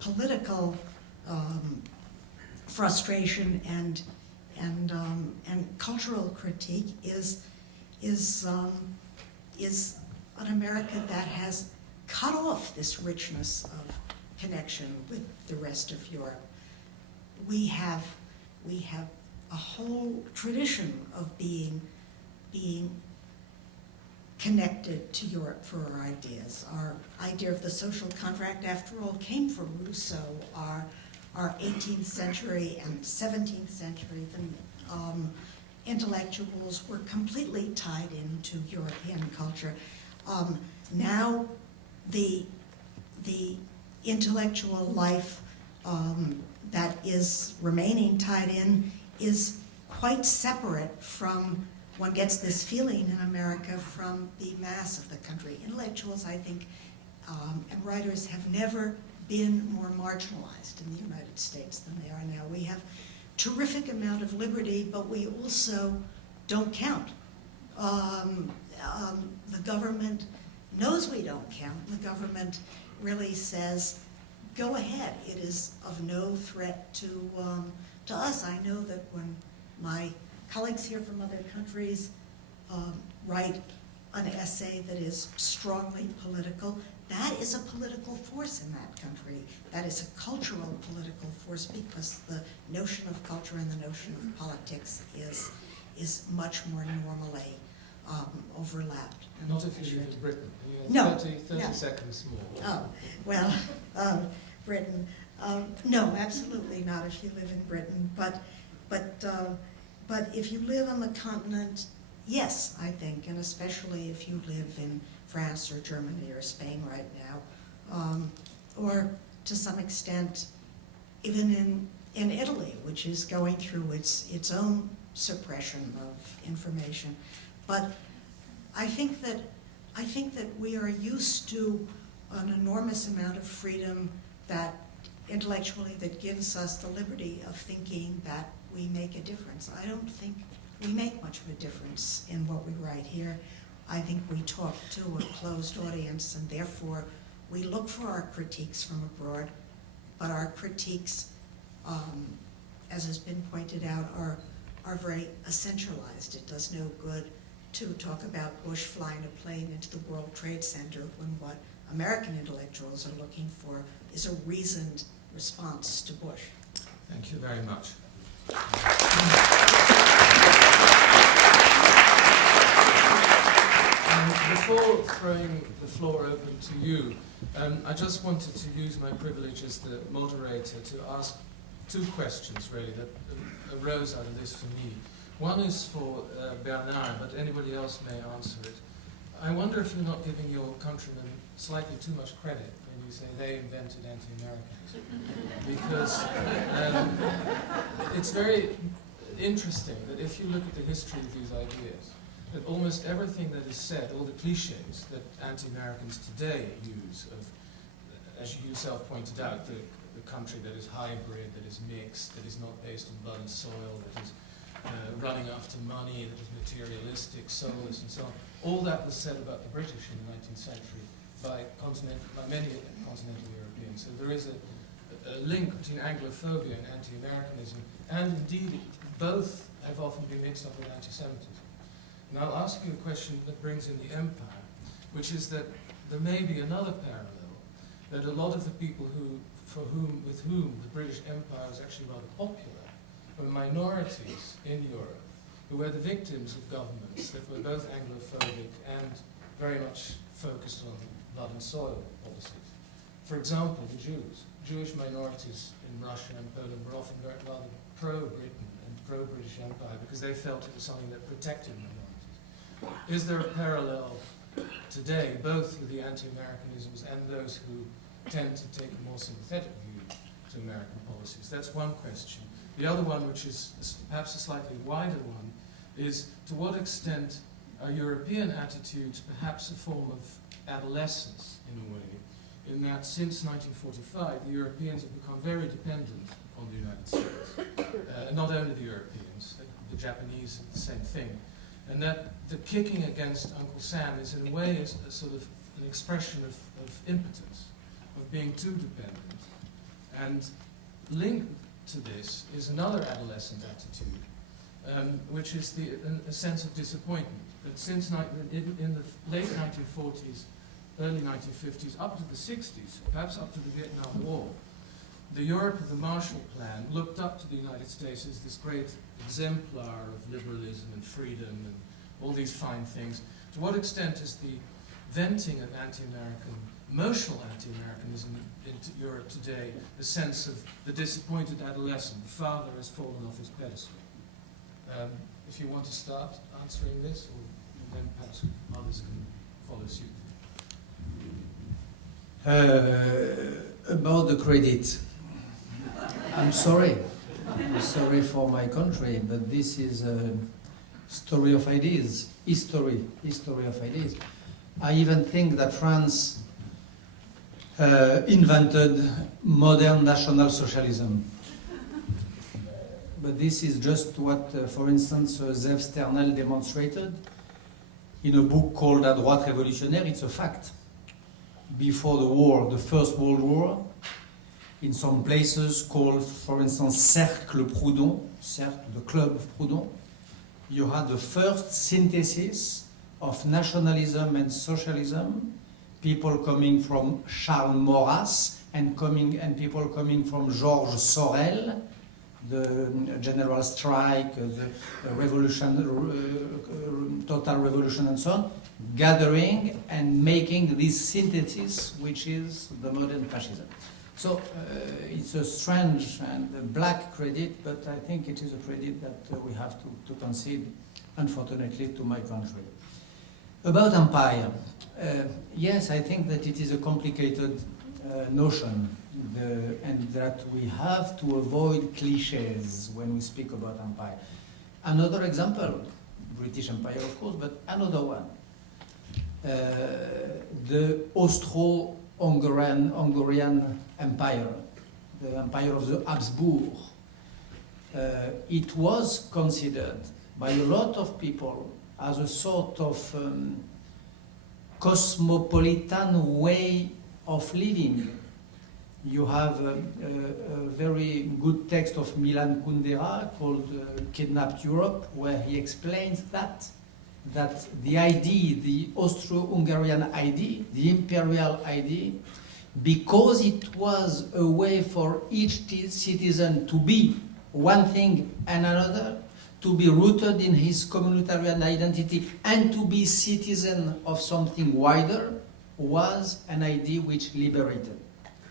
political frustration and cultural critique is an America that has cut off this richness of connection with the rest of Europe. We have a whole tradition of being connected to Europe for our ideas. Our idea of the social contract, after all, came from Rousseau. Our 18th century and 17th century intellectuals were completely tied into European culture. Now the intellectual life that is remaining tied in is quite separate from, one gets this feeling in America, from the mass of the country. Intellectuals, I think, and writers have never been more marginalized in the United States than they are now. We have terrific amount of liberty, but we also don't count. The government knows we don't count. The government really says, go ahead. It is of no threat to us. I know that when my colleagues here from other countries write an essay that is strongly political, that is a political force in that country. That is a cultural political force, because the notion of culture and the notion of politics is much more normally overlapped. Not if you live in Britain. No, 30 no. seconds more. Oh, well, Britain. No, absolutely not if you live in Britain. But if you live on the continent, yes, I think, and especially if you live in France or Germany or Spain right now, or to some extent even in Italy, which is going through its own suppression of information. But I think that we are used to an enormous amount of freedom that intellectually that gives us the liberty of thinking that we make a difference. I don't think we make much of a difference in what we write here. I think we talk to a closed audience, and therefore we look for our critiques from abroad, but our critiques, as has been pointed out, are very essentialized. It does no good to talk about Bush flying a plane into the World Trade Center when what American intellectuals are looking for is a reasoned response to Bush. Thank you very much. Before throwing the floor open to you, I just wanted to use my privilege as the moderator to ask two questions, really, that arose out of this for me. One is for Bernard, but anybody else may answer it. I wonder if you're not giving your countrymen slightly too much credit when you say they invented anti-Americanism. Because it's very interesting that if you look at the history of these ideas, that almost everything that is said, all the cliches that anti-Americans today use of, as you yourself pointed out, the country that is hybrid, that is mixed, that is not based on blood and soil, that is running after money, that is materialistic, soulless, and so on. All that was said about the British in the 19th century by many continental Europeans. So there is a link between Anglophobia and anti-Americanism, and indeed both have often been mixed up with anti-Semitism. And I'll ask you a question that brings in the empire, which is that there may be another parallel, that a lot of the people with whom the British Empire was actually rather popular were minorities in Europe, who were the victims of governments that were both Anglophobic and very much focused on blood and soil policies. For example, the Jews. Jewish minorities in Russia and Poland were often rather pro-Britain and pro-British Empire because they felt it was something that protected minorities. Is there a parallel today, both with the anti-Americanisms and those who tend to take a more sympathetic view to American policies? That's one question. The other one, which is perhaps a slightly wider one, is to what extent are European attitudes perhaps a form of adolescence in a way, in that since 1945 the Europeans have become very dependent on the United States. Not only the Europeans, the Japanese the same thing. And that the kicking against Uncle Sam is in a way a sort of an expression of impotence, of being too dependent. And linked to this is another adolescent attitude, which is a sense of disappointment. That since in the late 1940s, early 1950s, up to the 60s, perhaps up to the Vietnam War, the Europe of the Marshall Plan looked up to the United States as this great exemplar of liberalism and freedom and all these fine things. To what extent is the venting of anti-American, emotional anti-Americanism into Europe today the sense of the disappointed adolescent? The father has fallen off his pedestal. If you want to start answering this, or then perhaps others can follow suit. About the credit, I'm sorry for my country, but this is a story of ideas, history of ideas. I even think that France invented modern National Socialism. But this is just what, for instance, Zev Sternel demonstrated in a book called A Droite Révolutionnaire. It's a fact. Before the war, the First World War, in some places called, for instance, Cercle Proudhon, the Club of Proudhon, you had the first synthesis of nationalism and socialism, people coming from Charles Maurras and people coming from Georges Sorel, the general strike, the revolution, total revolution and so on, gathering and making this synthesis, which is the modern fascism. So it's a strange and a black credit, but I think it is a credit that we have to concede, unfortunately, to my country. About empire, yes, I think that it is a complicated notion, and that we have to avoid cliches when we speak about empire. Another example, British Empire, of course, but another one. The Austro-Hungarian Empire, the Empire of the Habsburg. It was considered by a lot of people as a sort of cosmopolitan way of living. You have a very good text of Milan Kundera called Kidnapped Europe, where he explains that the idea, the Austro-Hungarian idea, the imperial idea, because it was a way for each citizen to be one thing and another, to be rooted in his communitarian identity and to be citizen of something wider, was an idea which liberated.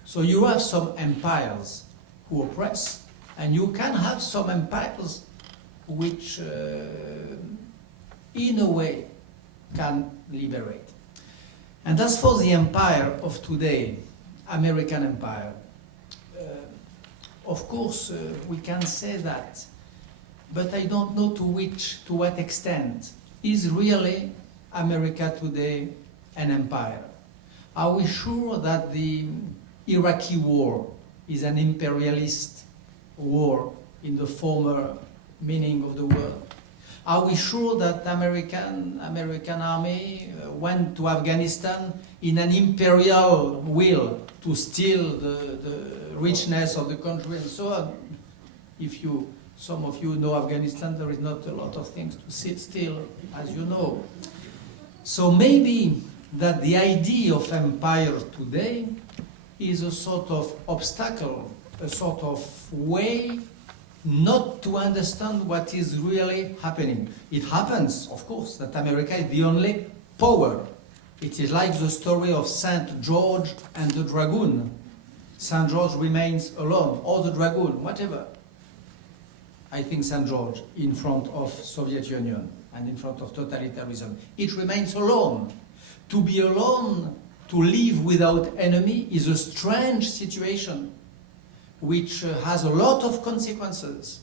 So you have some empires who oppress, and you can have some empires which in a way can liberate. And as for the empire of today, American empire, of course we can say that, but I don't know to what extent. Is really America today an empire? Are we sure that the Iraqi war is an imperialist war in the former meaning of the word? Are we sure that American army went to Afghanistan in an imperial will to steal the richness of the country and so on? Some of you know Afghanistan, there is not a lot of things to steal, as you know. So maybe that the idea of empire today is a sort of obstacle, a sort of way not to understand what is really happening. It happens, of course, that America is the only power It is like the story of Saint George and the dragoon. Saint George remains alone, or the dragoon, whatever. I think Saint George in front of Soviet Union and in front of totalitarianism. It remains alone. To be alone, to live without enemy is a strange situation which has a lot of consequences.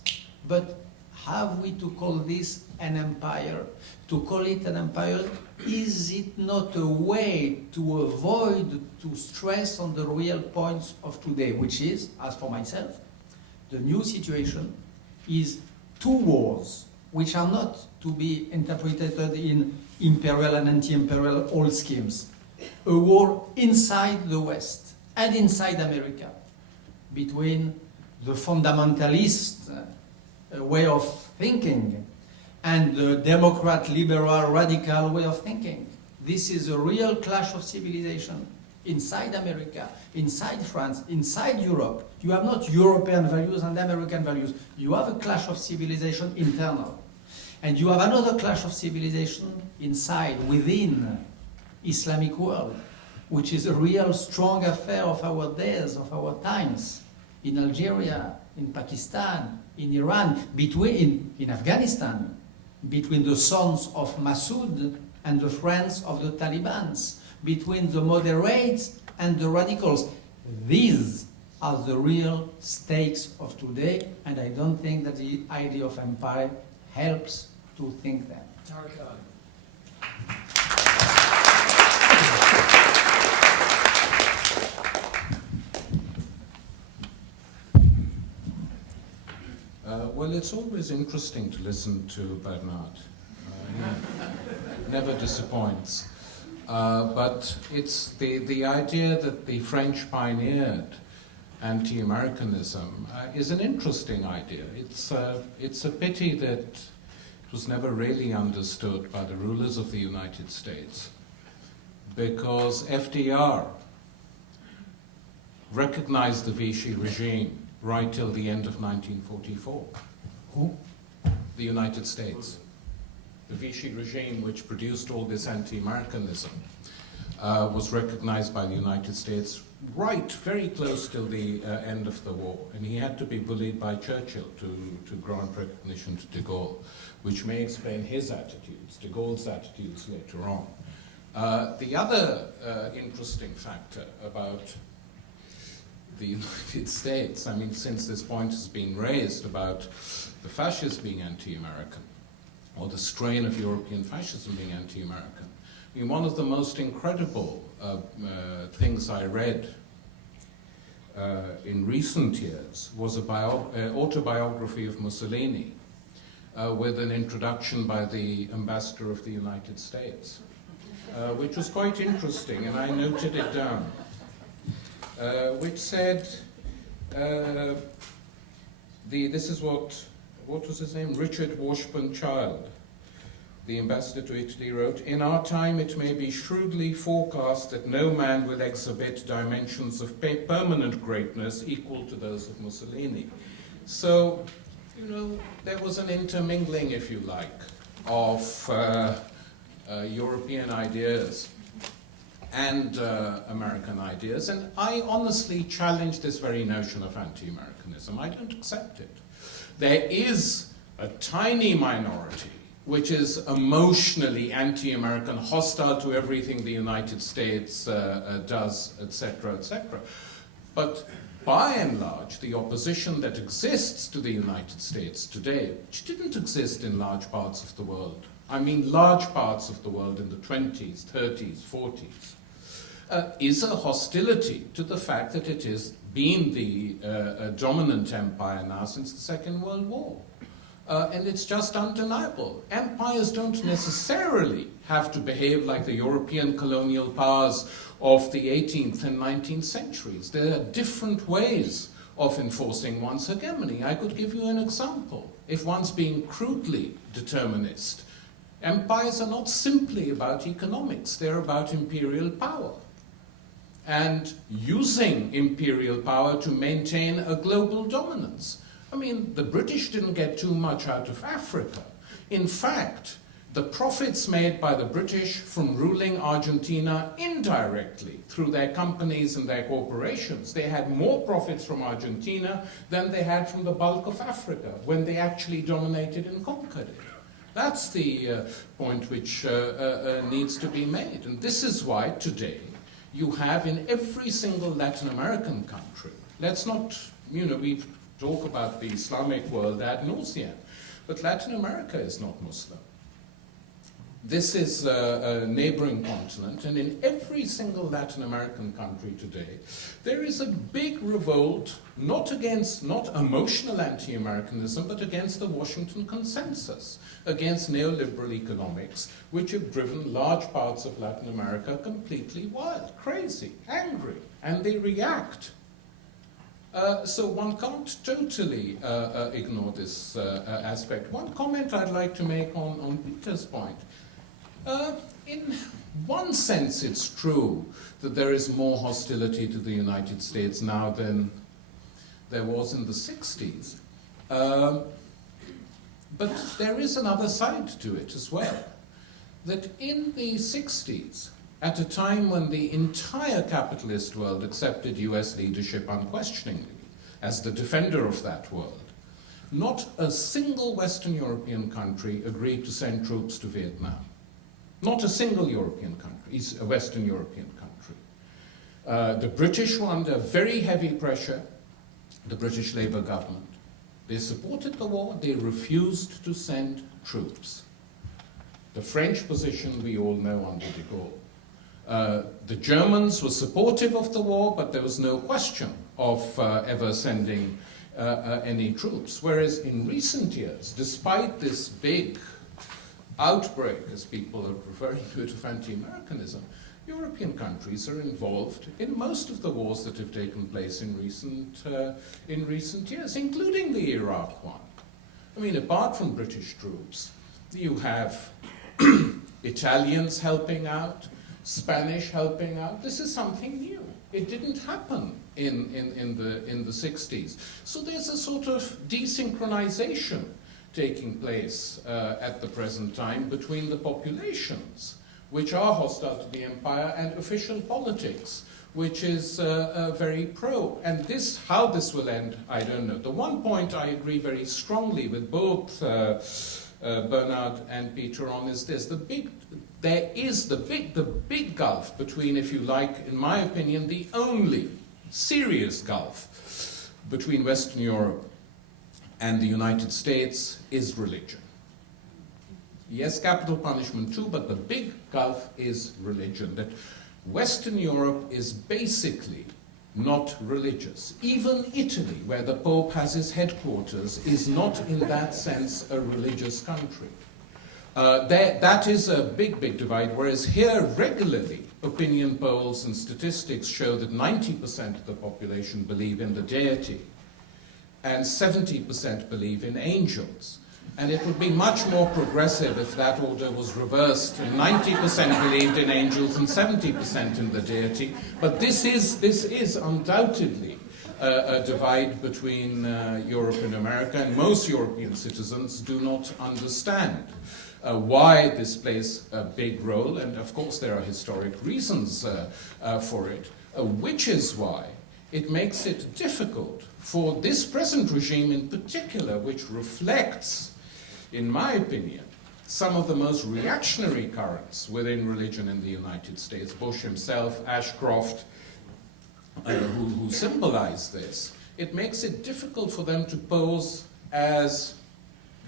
But have we to call this an empire? To call it an empire, is it not a way to avoid to stress on the real points of today, which is, as for myself, the new situation is two wars, which are not to be interpreted in imperial and anti-imperial old schemes. A war inside the West and inside America, between the fundamentalist way of thinking and the Democrat, liberal, radical way of thinking. This is a real clash of civilization inside America, inside France, inside Europe. You have not European values and American values. You have a clash of civilization internal. And you have another clash of civilization inside, within Islamic world, which is a real strong affair of our days, of our times, in Algeria, in Pakistan, in Iran, in Afghanistan, between the sons of Massoud and the friends of the Taliban, between the moderates and the radicals. These are the real stakes of today, and I don't think that the idea of empire helps to think them. Tariq Ali. Well, it's always interesting to listen to Bernard. He never disappoints. But it's the idea that the French pioneered anti-Americanism is an interesting idea. It's a pity that it was never really understood by the rulers of the United States, because FDR recognized the Vichy regime right till the end of 1944. Who? The United States. The Vichy regime, which produced all this anti-Americanism, was recognized by the United States right very close till the end of the war. And he had to be bullied by Churchill to grant recognition to de Gaulle, which may explain his attitudes, de Gaulle's attitudes later on. The other interesting factor about the United States, I mean, since this point has been raised about the fascists being anti-American, or the strain of European fascism being anti-American, I mean, one of the most incredible things I read in recent years was an autobiography of Mussolini with an introduction by the ambassador of the United States, which was quite interesting, and I noted it down. Which said, this is what was his name? Richard Washburn Child, the ambassador to Italy, wrote, "In our time it may be shrewdly forecast that no man will exhibit dimensions of permanent greatness equal to those of Mussolini." So, you know, there was an intermingling, if you like, of European ideas and American ideas, and I honestly challenge this very notion of anti-Americanism. I don't accept it. There is a tiny minority which is emotionally anti-American, hostile to everything the United States does, etc., etc. But by and large, the opposition that exists to the United States today, which didn't exist in large parts of the world, I mean large parts of the world in the 20s, 30s, 40s, is a hostility to the fact that it has been the dominant empire now since the Second World War. And it's just undeniable. Empires don't necessarily have to behave like the European colonial powers of the 18th and 19th centuries. There are different ways of enforcing one's hegemony. I could give you an example. If one's being crudely determinist, empires are not simply about economics, they're about imperial power. And using imperial power to maintain a global dominance. I mean, the British didn't get too much out of Africa. In fact, the profits made by the British from ruling Argentina indirectly through their companies and their corporations. They had more profits from Argentina than they had from the bulk of Africa when they actually dominated and conquered it. That's the point which needs to be made. And this is why today you have in every single Latin American country, let's not, we talk about the Islamic world ad nauseam, but Latin America is not Muslim. This is a neighboring continent, and in every single Latin American country today, there is a big revolt, not emotional anti-Americanism, but against the Washington Consensus, against neoliberal economics, which have driven large parts of Latin America completely wild, crazy, angry, and they react. So one can't totally ignore this aspect. One comment I'd like to make on Peter's point. In one sense, it's true that there is more hostility to the United States now than there was in the 60s. But there is another side to it as well. That in the 60s, at a time when the entire capitalist world accepted US leadership unquestioningly as the defender of that world, not a single Western European country agreed to send troops to Vietnam. Not a single European country, a Western European country. The British were under very heavy pressure, the British Labour government. They supported the war, they refused to send troops. The French position we all know under de Gaulle. The Germans were supportive of the war, but there was no question of ever sending any troops. Whereas in recent years, despite this big outbreak, as people are referring to it, of anti-Americanism, European countries are involved in most of the wars that have taken place in recent years, including the Iraq one. I mean, apart from British troops, you have Italians helping out, Spanish helping out. This is something new. It didn't happen in the 60s. So there's a sort of desynchronization taking place at the present time between the populations, which are hostile to the empire, and official politics, which is very pro. And how this will end, I don't know. The one point I agree very strongly with both Bernard and Peter on is this: there is the big gulf between, if you like, in my opinion, the only serious gulf between Western Europe and the United States is religion. Yes, capital punishment too, but the big gulf is religion. That Western Europe is basically not religious. Even Italy, where the Pope has his headquarters, is not in that sense a religious country. That is a big divide, whereas here regularly opinion polls and statistics show that 90% of the population believe in the deity and 70% believe in angels. And it would be much more progressive if that order was reversed and 90% believed in angels and 70% in the deity. But this is undoubtedly a divide between Europe and America, and most European citizens do not understand why this plays a big role, and of course there are historic reasons for it, which is why it makes it difficult for this present regime in particular, which reflects, in my opinion, some of the most reactionary currents within religion in the United States. Bush himself, Ashcroft, who symbolize this. It makes it difficult for them to pose as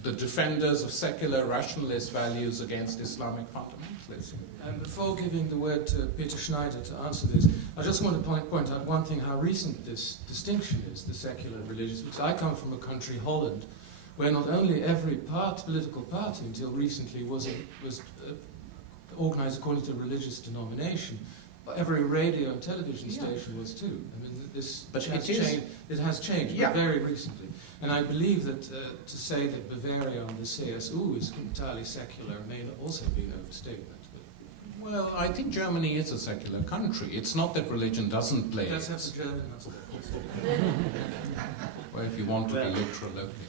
the defenders of secular rationalist values against Islamic fundamentalism. And before giving the word to Peter Schneider to answer this, I just want to point out one thing, how recent this distinction is, the secular religious, because I come from a country, Holland, where not only every political party until recently was organized according to religious denomination, but every radio and television station was too. I mean, it has changed, but very recently. And I believe that to say that Bavaria on the CSU is entirely secular may also be an overstatement. Well, I think Germany is a secular country. It's not that religion doesn't play. Let's have the German answer. Well, if you want to be literal, okay.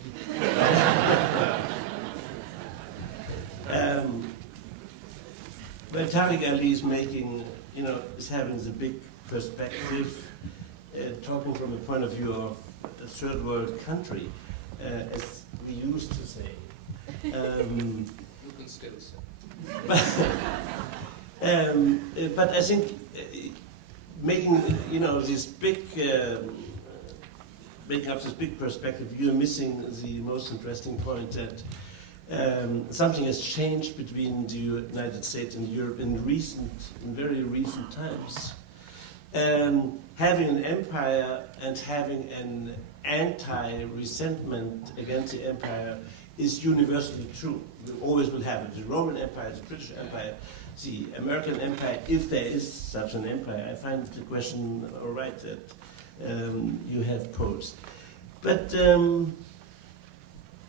But Tariq Ali is making, is having the big perspective, talking from the point of view of a third world country, as we used to say. You can still say. But I think making, this big, making up this big perspective, you're missing the most interesting point that something has changed between the United States and Europe in very recent times. Having an empire and having an anti-resentment against the empire is universally true. We always will have it. The Roman Empire, the British Empire, the American Empire, if there is such an empire. I find the question all right that you have posed. But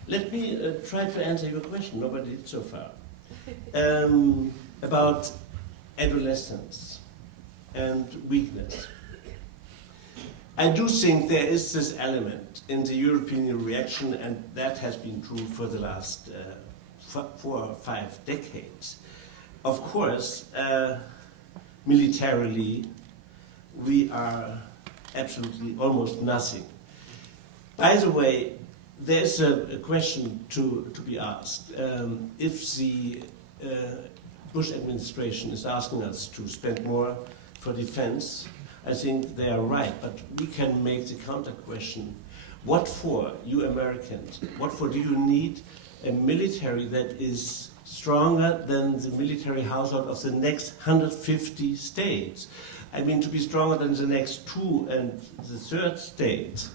let me try to answer your question. Nobody did so far. About adolescence and weakness. I do think there is this element in the European reaction, and that has been true for the last 4 or 5 decades. Of course, militarily, we are absolutely almost nothing. By the way, there's a question to be asked. If the Bush administration is asking us to spend more for defense, I think they are right, but we can make the counter question. What for, you Americans? What for do you need a military that is stronger than the military household of the next 150 states? I mean, to be stronger than the next 2 and the 3rd state.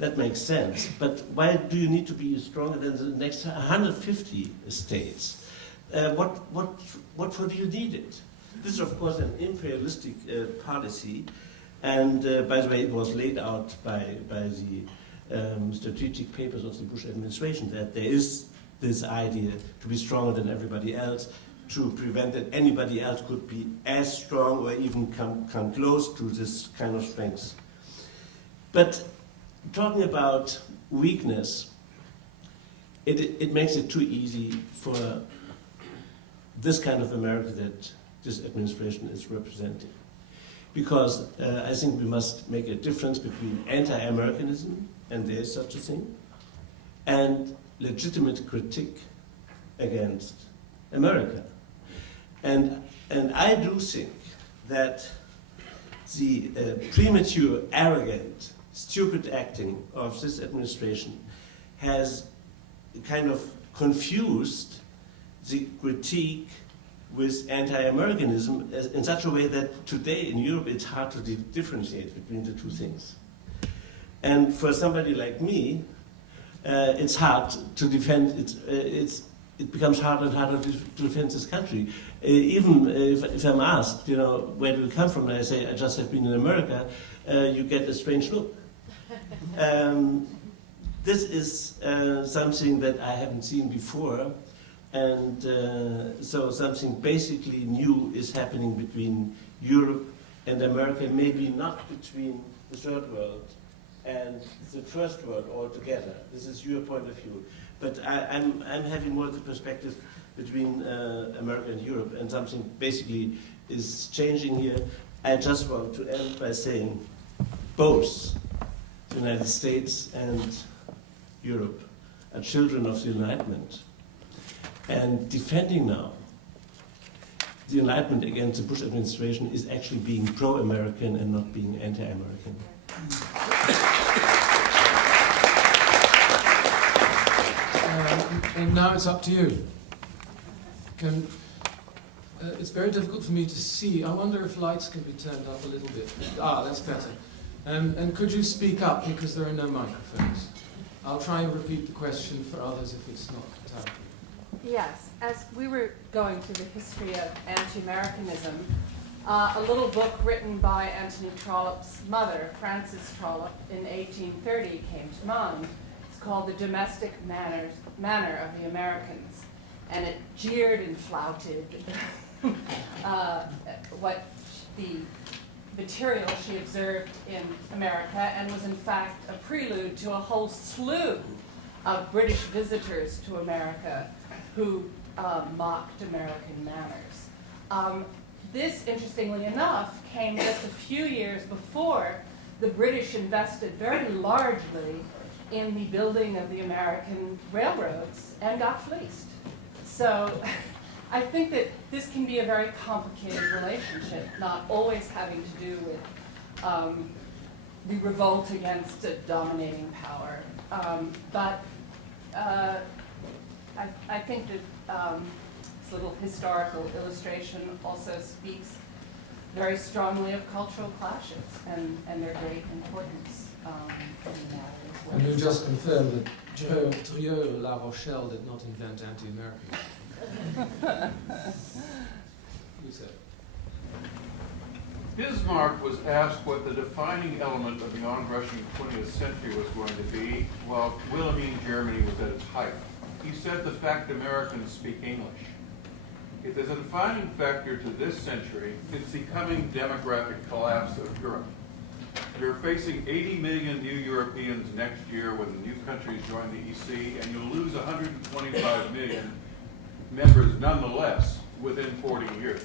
That makes sense. But why do you need to be stronger than the next 150 states? What for do you need it? This is, of course, an imperialistic policy, and by the way, it was laid out by the strategic papers of the Bush administration that there is this idea to be stronger than everybody else, to prevent that anybody else could be as strong or even come close to this kind of strength. But talking about weakness, it makes it too easy for this kind of America that this administration is representing. Because I think we must make a difference between anti-Americanism, and there is such a thing, and legitimate critique against America. And I do think that the premature, arrogant, stupid acting of this administration has kind of confused the critique with anti-Americanism in such a way that today in Europe it's hard to differentiate between the two things. And for somebody like me, it's hard to defend, it becomes harder and harder to defend this country. Even if I'm asked, where do you come from, and I say I just have been in America, you get a strange look. This is something that I haven't seen before, and so something basically new is happening between Europe and America, maybe not between the third world and the first world altogether. This is your point of view. But I'm having more the perspective between America and Europe, and something basically is changing here. I just want to end by saying both the United States and Europe are children of the Enlightenment. And defending now the Enlightenment against the Bush administration is actually being pro-American and not being anti-American. And now it's up to you. It's very difficult for me to see. I wonder if lights can be turned up a little bit. That's better. And could you speak up, because there are no microphones? I'll try and repeat the question for others if it's not entirely. Yes, as we were going through the history of anti-Americanism, a little book written by Anthony Trollope's mother, Frances Trollope, in 1830 came to mind. It's called The Domestic Manner of the Americans, and it jeered and flouted what the material she observed in America, and was in fact a prelude to a whole slew of British visitors to America who mocked American manners. This, interestingly enough, came just a few years before the British invested very largely in the building of the American railroads and got fleeced. So I think that this can be a very complicated relationship, not always having to do with the revolt against a dominating power. But I think that this little historical illustration also speaks very strongly of cultural clashes and their great importance in that as well. And you just confirmed that Trio La Rochelle did not invent anti-Americanism. Who said? Bismarck was asked what the defining element of the onrushing 20th century was going to be, while Wilhelmine Germany was at its height. He said the fact Americans speak English. If there's a defining factor to this century, it's the coming demographic collapse of Europe. You're facing 80 million new Europeans next year when the new countries join the EC, and you'll lose 125 million members nonetheless within 40 years.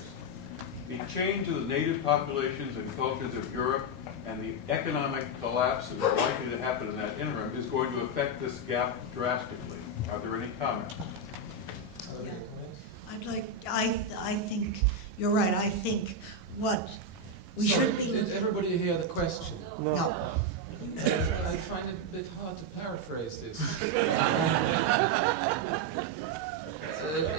The change of the native populations and cultures of Europe and the economic collapse that is likely to happen in that interim is going to affect this gap drastically. Are there any comments? I think you're right. I think what we should be. Did everybody hear the question? No. I find it a bit hard to paraphrase this.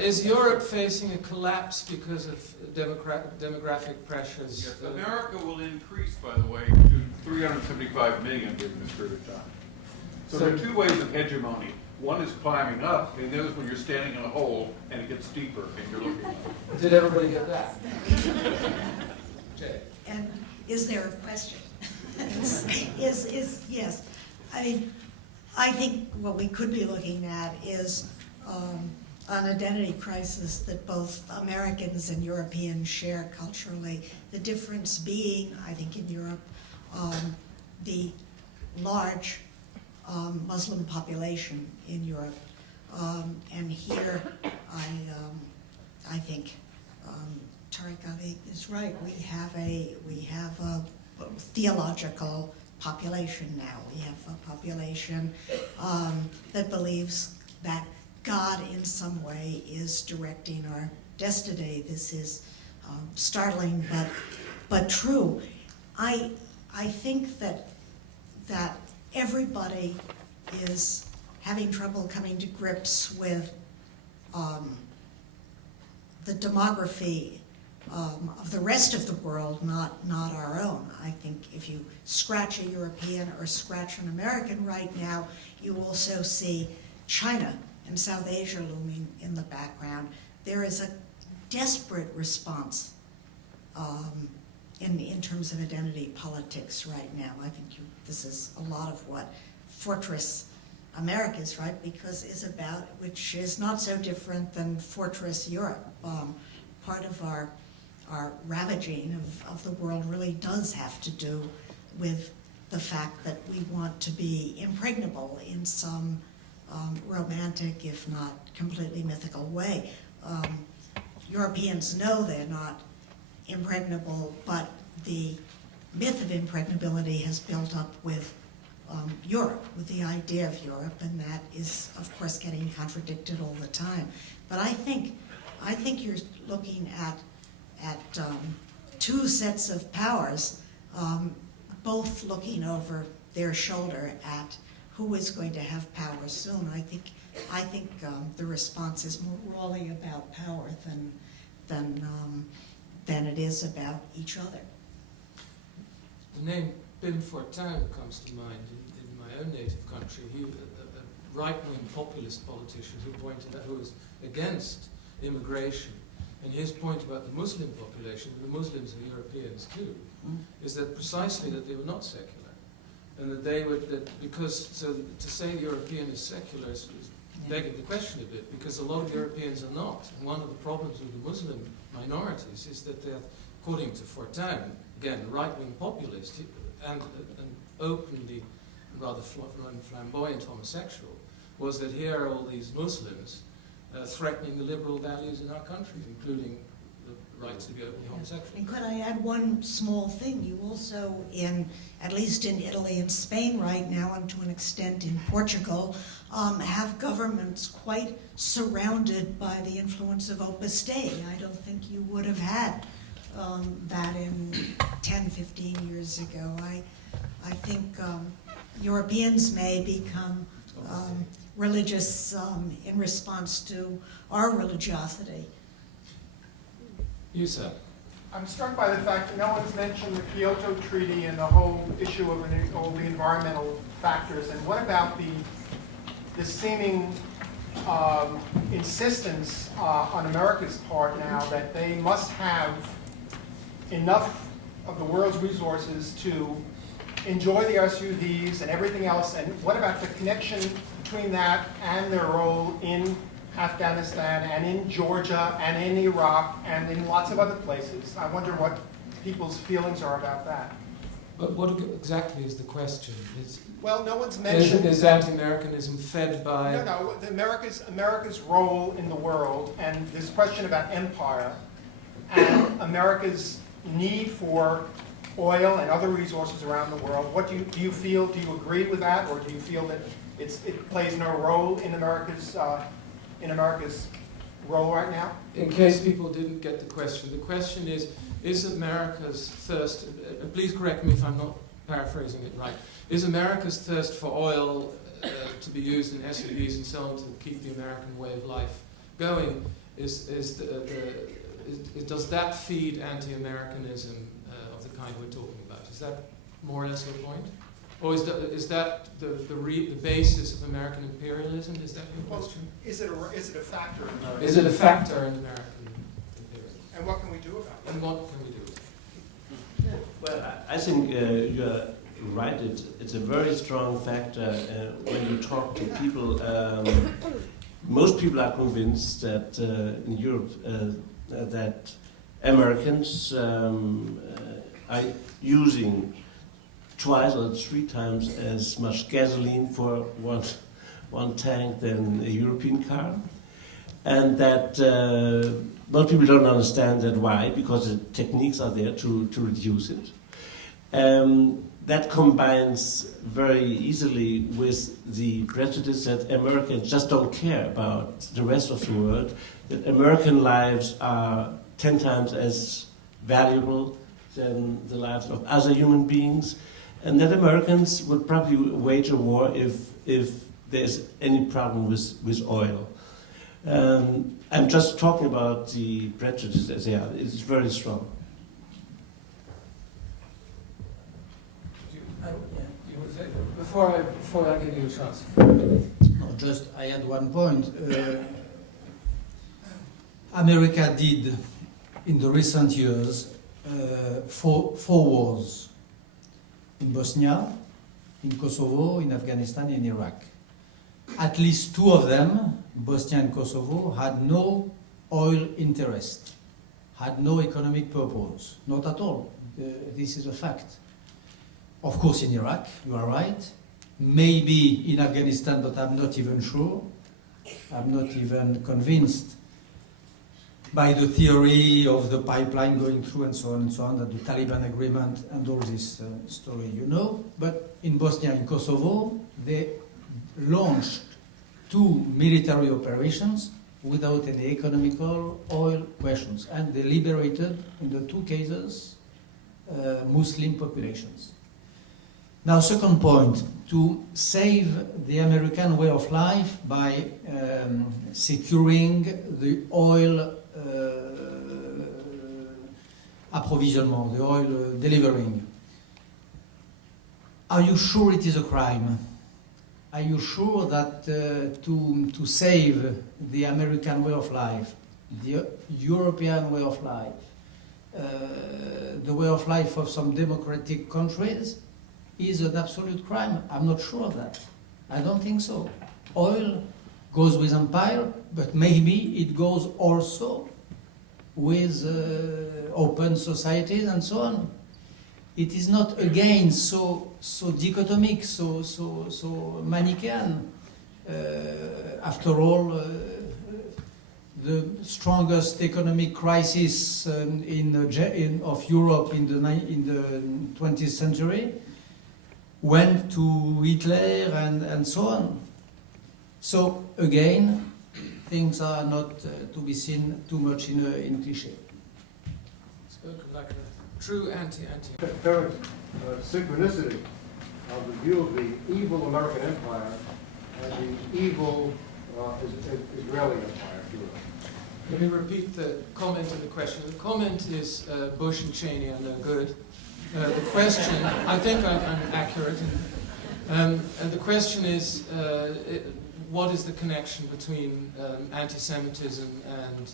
Is Europe facing a collapse because of demographic pressures? Yes, America will increase, by the way, to 375 million during this period of time. So there are two ways of hegemony. One is climbing up, and the other is when you're standing in a hole and it gets deeper and you're looking up. Did everybody get that? Jay. And is there a question? Yes. I mean, I think what we could be looking at is an identity crisis that both Americans and Europeans share culturally. The difference being, I think, in Europe, the large Muslim population in Europe, and here I think Tariq Ali is right. We have a theological population now. We have a population that believes that God in some way is directing our destiny. This is startling but true. I think that everybody is having trouble coming to grips with the demography of the rest of the world, not our own. I think if you scratch a European or scratch an American right now, you also see China and South Asia looming in the background. There is a desperate response in terms of identity politics right now. I think this is a lot of what Fortress America is, right? Because it's about, which is not so different than Fortress Europe. Part of our ravaging of the world really does have to do with the fact that we want to be impregnable in some romantic, if not completely mythical way. Europeans know they're not impregnable, but the myth of impregnability has built up with Europe, with the idea of Europe, and that is, of course, getting contradicted all the time. But I think you're looking at two sets of powers, both looking over their shoulder at who is going to have power soon. I think the response is more rawly about power than it is about each other. The name Pim Fortuyn comes to mind in my own native country. He was a right-wing populist politician who was against immigration. And his point about the Muslim population, the Muslims are Europeans too, is that precisely that they were not secular. And that they would, so to say the European is secular is begging the question a bit, because a lot of Europeans are not. And one of the problems with the Muslim minorities is that they're, according to Fortuyn, again, a right-wing populist and an openly rather flamboyant homosexual, was that here are all these Muslims threatening the liberal values in our countries, including the rights to be openly homosexual. And could I add one small thing? You also, at least in Italy and Spain right now, and to an extent in Portugal, have governments quite surrounded by the influence of Opus Dei. I don't think you would have had that in 10, 15 years ago. I think Europeans may become religious in response to our religiosity. You, sir. I'm struck by the fact that no one's mentioned the Kyoto Treaty and the whole issue of all the environmental factors. And what about the seeming insistence on America's part now that they must have enough of the world's resources to enjoy the SUVs and everything else? And what about the connection between that and their role in Afghanistan and in Georgia and in Iraq and in lots of other places? I wonder what people's feelings are about that. But what exactly is the question? Well, no one's mentioned... Is anti-Americanism fed by... No, America's role in the world, and this question about empire, and America's need for oil and other resources around the world. What do you feel? Do you agree with that, or do you feel that it plays no role in America's role right now? In case people didn't get the question is America's thirst, please correct me if I'm not paraphrasing it right, is America's thirst for oil to be used in SUVs and so on to keep the American way of life going, does that feed anti-Americanism of the kind we're talking about? Is that more or less your point? Or is that the basis of American imperialism? Is that your question? Is it a factor in American? Is it a factor in American imperialism? And what can we do about it? And what can we do? Well, I think you are right. It's a very strong factor when you talk to people. Most people are convinced that in Europe that Americans are using twice or three times as much gasoline for one tank than a European car, and that most people don't understand that. Why? Because the techniques are there to reduce it. That combines very easily with the prejudice that Americans just don't care about the rest of the world, that American lives are 10 times as valuable than the lives of other human beings, and that Americans would probably wage a war if there's any problem with oil. I'm just talking about the prejudice as they are. It's very strong. Before I give you a chance. No, just I had one point. America did, in the recent years, four wars. In Bosnia, in Kosovo, in Afghanistan, in Iraq. At least two of them, Bosnia and Kosovo, had no oil interest, had no economic purpose, not at all. This is a fact. Of course, in Iraq, you are right. Maybe in Afghanistan, but I'm not even sure. I'm not even convinced by the theory of the pipeline going through and so on, that the Taliban agreement and all this story, you know. But in Bosnia and Kosovo, they launched two military operations without any economical oil questions, and they liberated, in the two cases, Muslim populations. Now, second point, to save the American way of life by securing the oil approvisionment, the oil delivering. Are you sure it is a crime? Are you sure that to save the American way of life, the European way of life, the way of life of some democratic countries is an absolute crime? I'm not sure of that. I don't think so. Oil goes with empire, but maybe it goes also with open societies and so on. It is not again so dichotomic, so Manichaean. After all, the strongest economic crisis of Europe in the 20th century, went to Hitler and so on. So again, things are not to be seen too much in cliché. Spoken like a true anti-anti. Apparent synchronicity of the view of the evil American empire and the evil Israeli empire. Let me repeat the comment and the question. The comment is Bush and Cheney are no good. The question, I think I'm accurate. And the question is, what is the connection between anti-Semitism and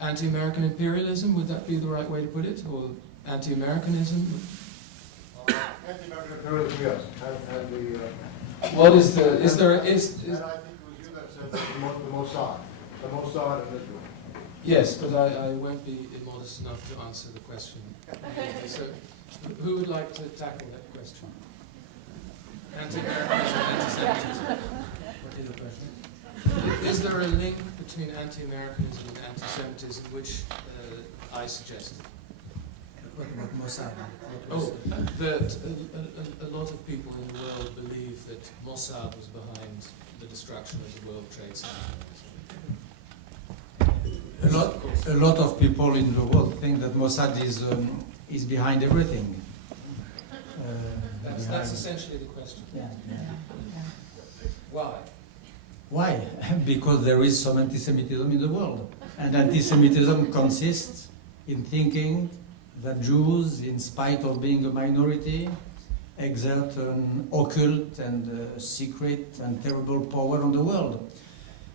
anti-American imperialism? Would that be the right way to put it? Or anti-Americanism? Anti-American imperialism, yes. And the, what is the, is there, and I think it was you that said that the Mossad and Israel. Yes, but I won't be immodest enough to answer the question. So, who would like to tackle that question? Anti-Americanism, anti-Semitism. What is the question? Is there a link between anti-Americanism and anti-Semitism, which I suggested? What about Mossad? Oh, that a lot of people in the world believe that Mossad was behind the destruction of the World Trade Center. A lot of people in the world think that Mossad is behind everything. That's essentially the question. Yeah. Why? Why? Because there is some anti-Semitism in the world. And anti-Semitism consists in thinking that Jews, in spite of being a minority, exert an occult and secret and terrible power on the world.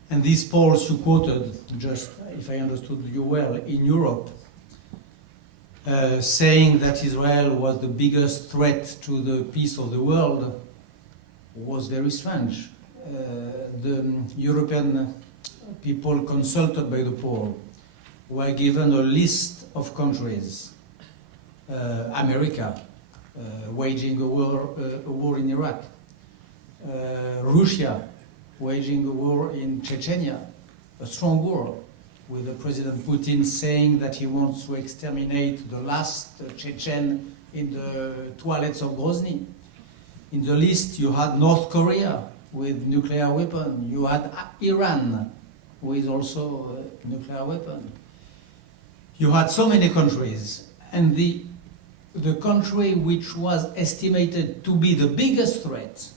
And these polls you quoted, just if I understood you well, in Europe, saying that Israel was the biggest threat to the peace of the world, was very strange. The European people consulted by the poll were given a list of countries. America, waging a war in Iraq. Russia, waging a war in Chechnya, a strong war, with President Putin saying that he wants to exterminate the last Chechen in the toilets of Grozny. In the list you had North Korea with nuclear weapon. You had Iran with also a nuclear weapon. You had so many countries, and the country which was estimated to be the biggest threat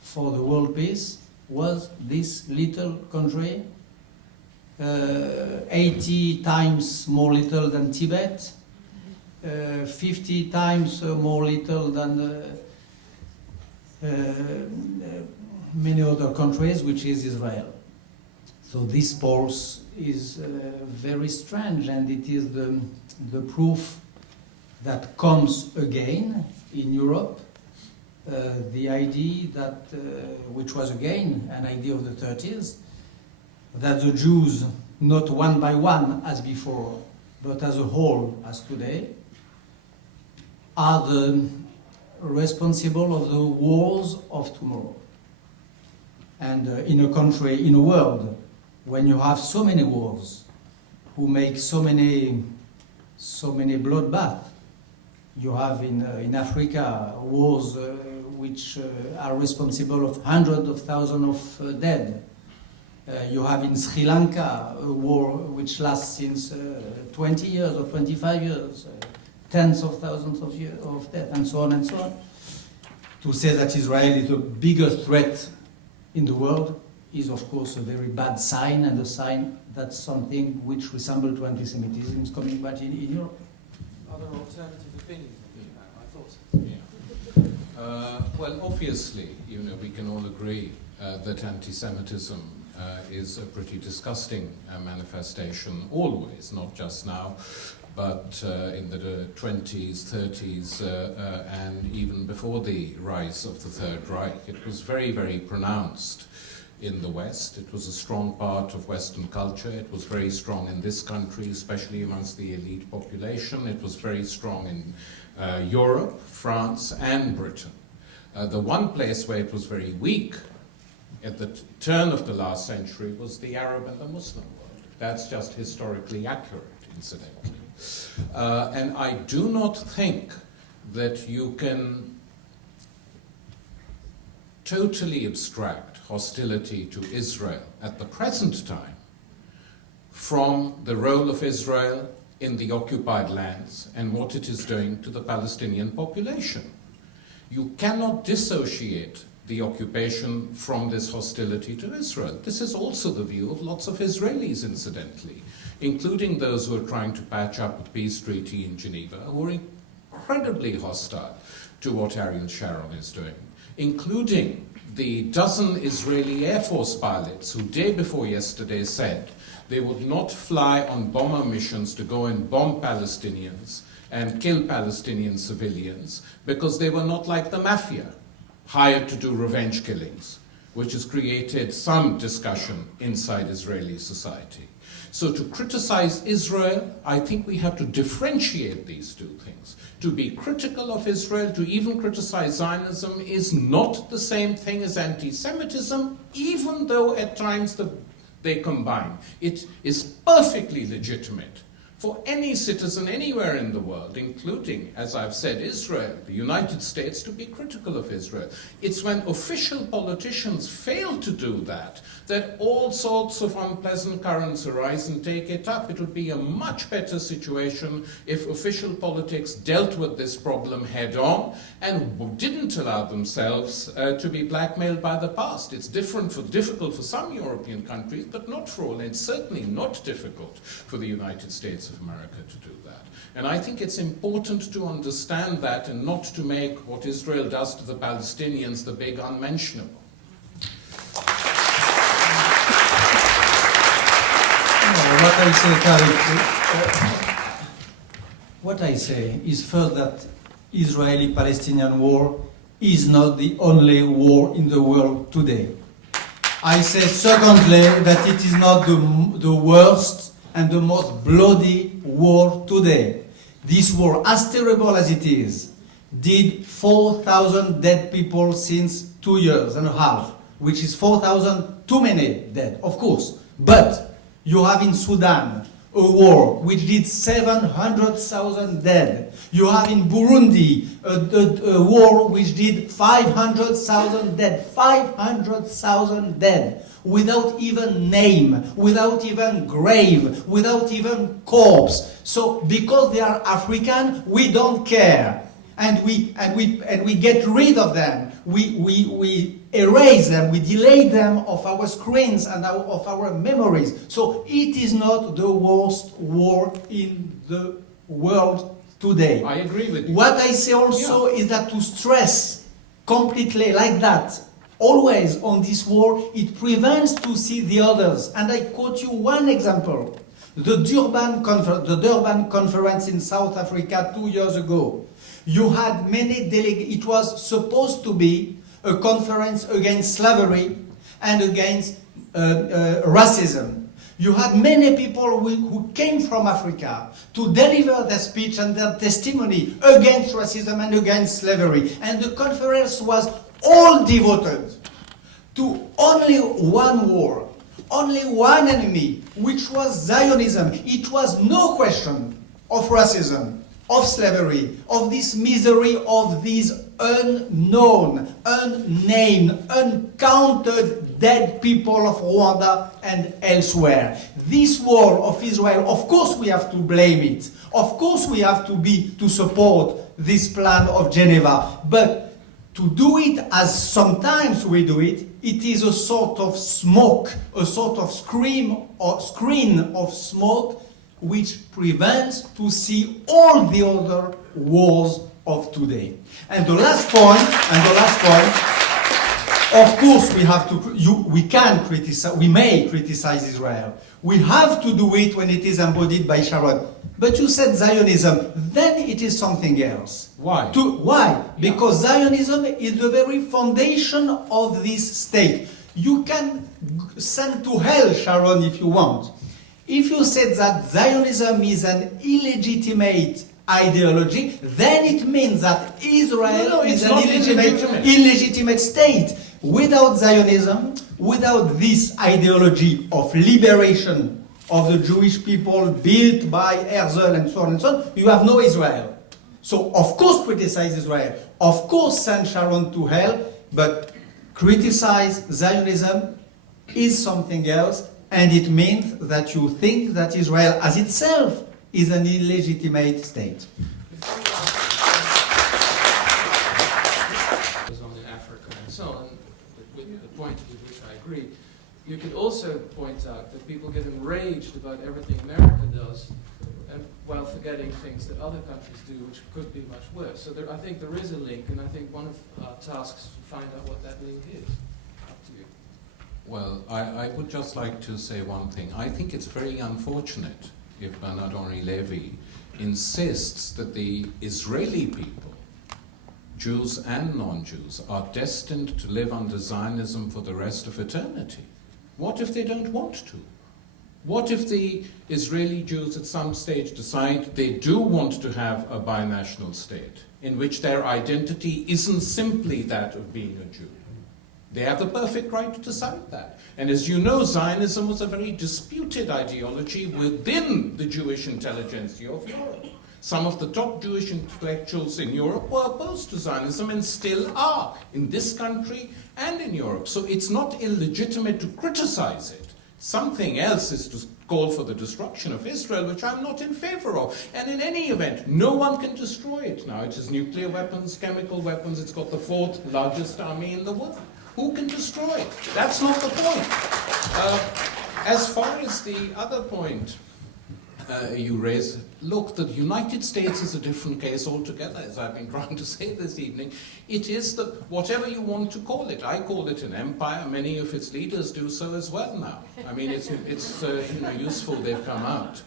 for the world peace was this little country, 80 times more little than Tibet, 50 times more little than many other countries, which is Israel. So this polls is very strange, and it is the proof that comes again in Europe. The idea that, which was again an idea of the 30s, that the Jews, not one by one as before, but as a whole as today, are the responsible of the wars of tomorrow. And in a country, in a world, when you have so many wars, who make so many bloodbaths, you have in Africa wars which are responsible of hundreds of thousands of dead. You have in Sri Lanka a war which lasts since 20 years or 25 years, tens of thousands of years of death, and so on and so on. To say that Israel is the biggest threat in the world is, of course, a very bad sign, and a sign that something which resembles to anti-Semitism is coming back in Europe. Other alternative opinions? I thought. Yeah. Well, obviously, we can all agree that anti-Semitism is a pretty disgusting manifestation, always, not just now, but in the 20s, 30s, and even before the rise of the Third Reich. It was very, very pronounced in the West. It was a strong part of Western culture. It was very strong in this country, especially amongst the elite population. It was very strong in Europe, France, and Britain. The one place where it was very weak at the turn of the last century was the Arab and the Muslim world. That's just historically accurate, incidentally. And I do not think that you can totally abstract hostility to Israel at the present time from the role of Israel in the occupied lands and what it is doing to the Palestinian population. You cannot dissociate the occupation from this hostility to Israel. This is also the view of lots of Israelis, incidentally, including those who are trying to patch up a peace treaty in Geneva, who are incredibly hostile to what Ariel Sharon is doing, including the dozen Israeli Air Force pilots who day before yesterday said they would not fly on bomber missions to go and bomb Palestinians and kill Palestinian civilians because they were not like the mafia, hired to do revenge killings, which has created some discussion inside Israeli society. So to criticize Israel, I think we have to differentiate these two things. To be critical of Israel, to even criticize Zionism, is not the same thing as anti-Semitism, even though at times they combine. It is perfectly legitimate for any citizen anywhere in the world, including, as I've said, Israel, the United States, to be critical of Israel. It's when official politicians fail to do that that all sorts of unpleasant currents arise and take it up. It would be a much better situation if official politics dealt with this problem head on and didn't allow themselves to be blackmailed by the past. It's difficult for some European countries, but not for all. It's certainly not difficult for the United States of America to do that. And I think it's important to understand that and not to make what Israel does to the Palestinians the big unmentionable. What I say is first that Israeli-Palestinian war is not the only war in the world today. I say secondly that it is not the worst and the most bloody war today. This war, as terrible as it is, did 4,000 dead people since 2 years and a half, which is 4,000 too many dead, of course. But you have in Sudan a war which did 700,000 dead. You have in Burundi a war which did 500,000 dead. 500,000 dead. Without even name, without even grave, without even corpse. So because they are African, we don't care. And we get rid of them. We erase them, we delete them off our screens and of our memories. So it is not the worst war in the world today. I agree with you. What I say also is that to stress completely like that, always on this war, it prevents to see the others. And I quote you one example. The Durban Conference in South Africa 2 years ago. You had many delegates. It was supposed to be a conference against slavery and against racism. You had many people who came from Africa to deliver their speech and their testimony against racism and against slavery. And the conference was all devoted to only one war, only one enemy, which was Zionism. It was no question of racism, of slavery, of this misery, of these unknown, unnamed, uncounted dead people of Rwanda and elsewhere. This war of Israel, of course we have to blame it. Of course we have to support this plan of Geneva. But to do it as sometimes we do it, it is a sort of smoke, a sort of screen of smoke which prevents to see all the other wars of today. And the last point, of course we may criticize Israel. We have to do it when it is embodied by Sharon. But you said Zionism, then it is something else. Why? Why? Because Zionism is the very foundation of this state. You can send to hell Sharon if you want. If you said that Zionism is an illegitimate ideology, then it means that Israel is an illegitimate state. Without Zionism, without this ideology of liberation of the Jewish people built by Herzl and so on and so on, you have no Israel. So of course criticize Israel, of course send Sharon to hell, but criticize Zionism is something else, and it means that you think that Israel as itself is an illegitimate state. On in Africa and so on, with the point with which I agree. You could also point out that people get enraged about everything America does, and while forgetting things that other countries do, which could be much worse. So I think there is a link, and I think one of our tasks is to find out what that link is. Up to you. Well, I would just like to say one thing. I think it's very unfortunate if Bernard-Henri Lévy insists that the Israeli people, Jews and non-Jews, are destined to live under Zionism for the rest of eternity. What if they don't want to? What if the Israeli Jews at some stage decide they do want to have a binational state in which their identity isn't simply that of being a Jew? They have the perfect right to decide that. And as you know, Zionism was a very disputed ideology within the Jewish intelligentsia of Europe. Some of the top Jewish intellectuals in Europe were opposed to Zionism and still are, in this country and in Europe. So it's not illegitimate to criticize it. Something else is to call for the destruction of Israel, which I'm not in favor of. And in any event, no one can destroy it now. It has nuclear weapons, chemical weapons. It's got the fourth largest army in the world. Who can destroy it? That's not the point. As far as the other point you raise, look, the United States is a different case altogether, as I've been trying to say this evening. It is the, whatever you want to call it. I call it an empire. Many of its leaders do so as well now. I mean, it's useful they've come out.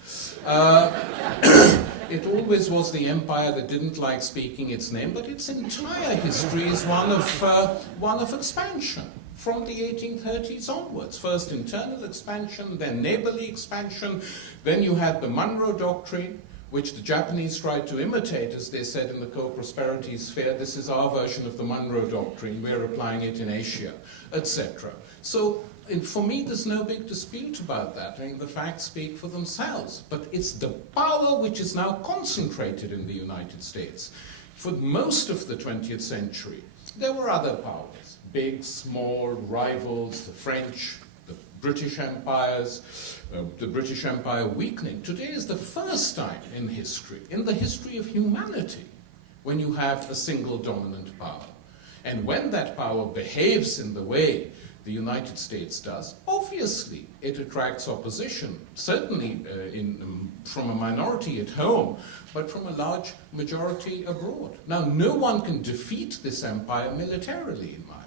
It always was the empire that didn't like speaking its name, but its entire history is one of expansion. From the 1830s onwards. First internal expansion, then neighborly expansion. Then you had the Monroe Doctrine, which the Japanese tried to imitate, as they said in the co-prosperity sphere. This is our version of the Monroe Doctrine. We're applying it in Asia, etc. So for me, there's no big dispute about that. I mean, the facts speak for themselves. But it's the power which is now concentrated in the United States. For most of the 20th century, there were other powers. Big, small, rivals, the French, the British empires, the British Empire weakening. Today is the first time in history, in the history of humanity, when you have a single dominant power. And when that power behaves in the way the United States does, obviously it attracts opposition, certainly from a minority at home, but from a large majority abroad. Now, no one can defeat this empire militarily, in my opinion.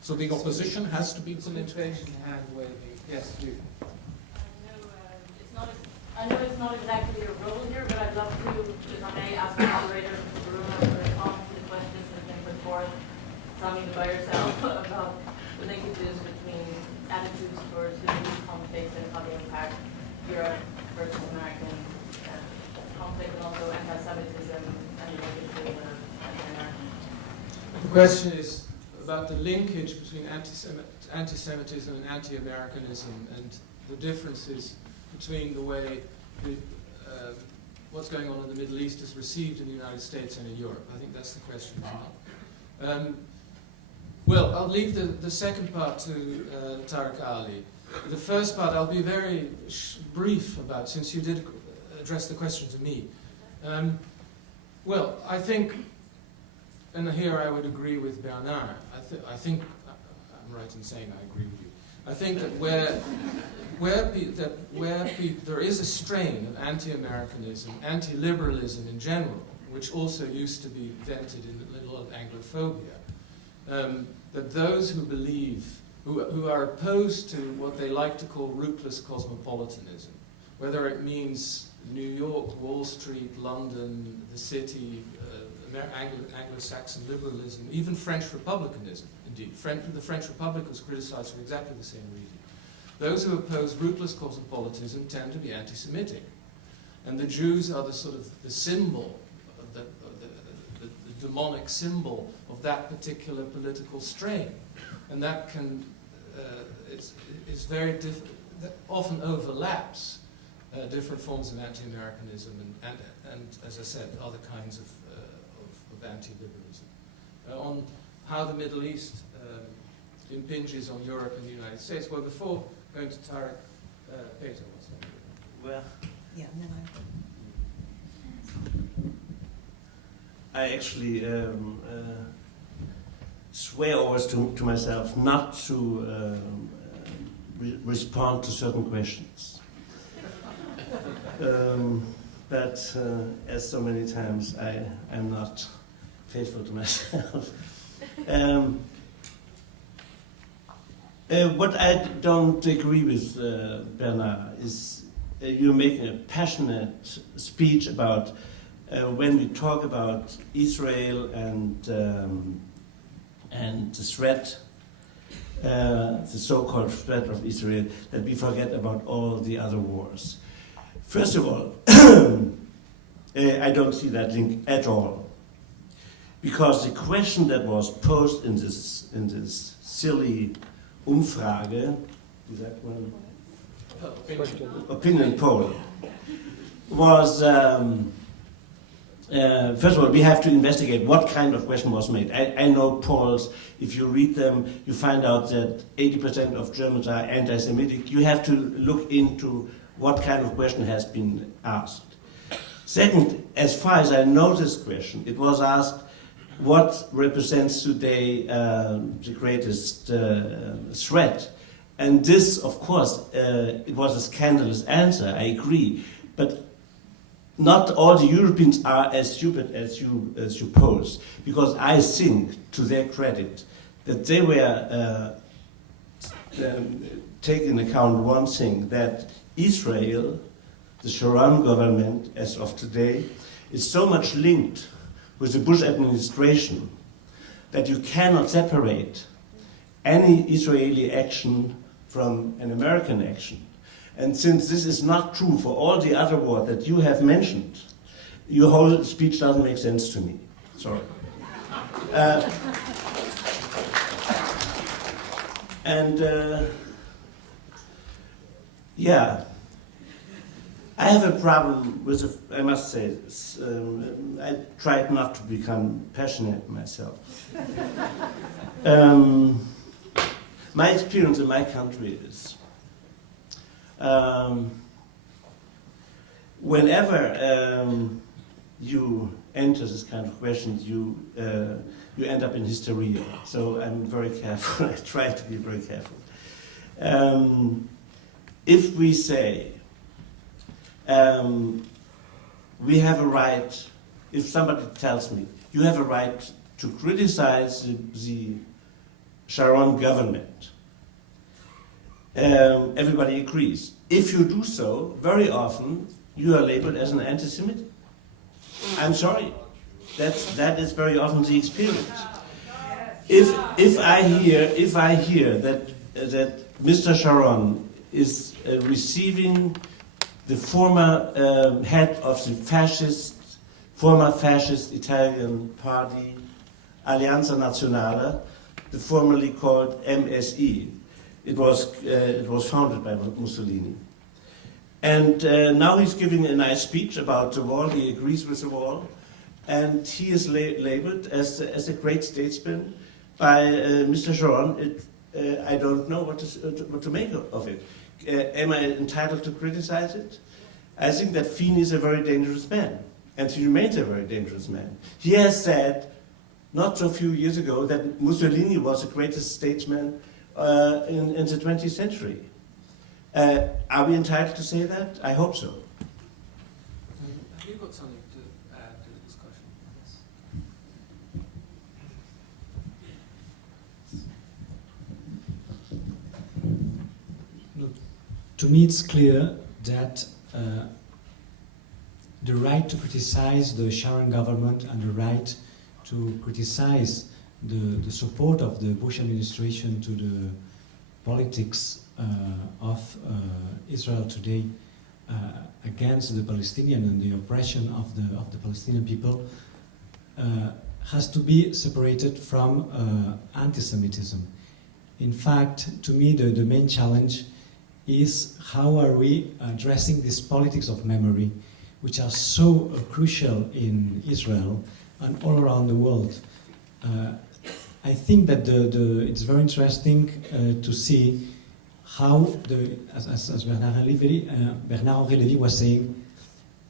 So the opposition has to be political. Hand waving. Yes, you. I know it's not exactly your role here, but I'd love to, if I may, ask the moderator of the room to respond to the questions that have been put forth from you by yourself about the linkages between attitudes towards the Jewish conflict and how they impact Europe versus American conflict, and also anti-Semitism and the linkage to the anti-American. The question is about the linkage between anti-Semitism and anti-Americanism, and the differences between the way what's going on in the Middle East is received in the United States and in Europe. I think that's the question. Well, I'll leave the second part to Tariq Ali. The first part I'll be very brief about, since you did address the question to me. Well, I think, and here I would agree with Bernard, I think I'm right in saying I agree with you. I think that where there is a strain of anti-Americanism, anti-liberalism in general, which also used to be vented in a little of Anglophobia, that those who believe, who are opposed to what they like to call rootless cosmopolitanism, whether it means New York, Wall Street, London, the city, Anglo-Saxon liberalism, even French republicanism, indeed. The French Republic was criticized for exactly the same reason. Those who oppose rootless cosmopolitanism tend to be anti-Semitic. And the Jews are the sort of the symbol, the demonic symbol of that particular political strain. And that can, is very that often overlaps different forms of anti-Americanism and, as I said, other kinds of anti-liberalism. On how the Middle East impinges on Europe and the United States. Well, before going to Tarek, Peter was saying. Well, Yeah, and then I actually swear always to myself not to respond to certain questions. But as so many times, I'm not faithful to myself. What I don't agree with, Bernard, is you're making a passionate speech about when we talk about Israel and the threat, the so-called threat of Israel, that we forget about all the other wars. First of all, I don't see that link at all, because the question that was posed in this silly Umfrage, is that one? Opinion poll, was first of all, we have to investigate what kind of question was made. I know polls, if you read them, you find out that 80% of Germans are anti-Semitic. You have to look into what kind of question has been asked. Second, as far as I know this question, it was asked, what represents today the greatest threat? And this, of course, it was a scandalous answer, I agree. But not all the Europeans are as stupid as you pose, because I think, to their credit, that they were taking into account one thing, that Israel, the Sharon government, as of today, is so much linked with the Bush administration that you cannot separate any Israeli action from an American action. And since this is not true for all the other wars that you have mentioned, your whole speech doesn't make sense to me. Sorry. Yeah, I have a problem with, I must say this, I tried not to become passionate myself. My experience in my country is, whenever you enter this kind of questions, you end up in hysteria. So I'm very careful. I try to be very careful. If we say we have a right, if somebody tells me you have a right to criticize the Sharon government, everybody agrees. If you do so, very often you are labeled as an anti-Semite. I'm sorry, that is very often the experience. If I hear that Mr. Sharon is receiving the former head of the former fascist Italian party, Alleanza Nazionale, the formerly called MSI. It was founded by Mussolini. And now he's giving a nice speech about the wall. He agrees with the wall. And he is labeled as a great statesman by Mr. Sharon. I don't know what to make of it. Am I entitled to criticize it? I think that Fini is a very dangerous man. And he remains a very dangerous man. He has said, not so few years ago, that Mussolini was the greatest statesman in the 20th century. Are we entitled to say that? I hope so. Have you got something to add to the discussion? Look, to me it's clear that the right to criticize the Sharon government and the right to criticize the support of the Bush administration to the politics of Israel today against the Palestinian and the oppression of the Palestinian people has to be separated from anti-Semitism. In fact, to me, the main challenge is how are we addressing these politics of memory, which are so crucial in Israel and all around the world. I think that it's very interesting to see how, as Bernard-Henri Lévy was saying,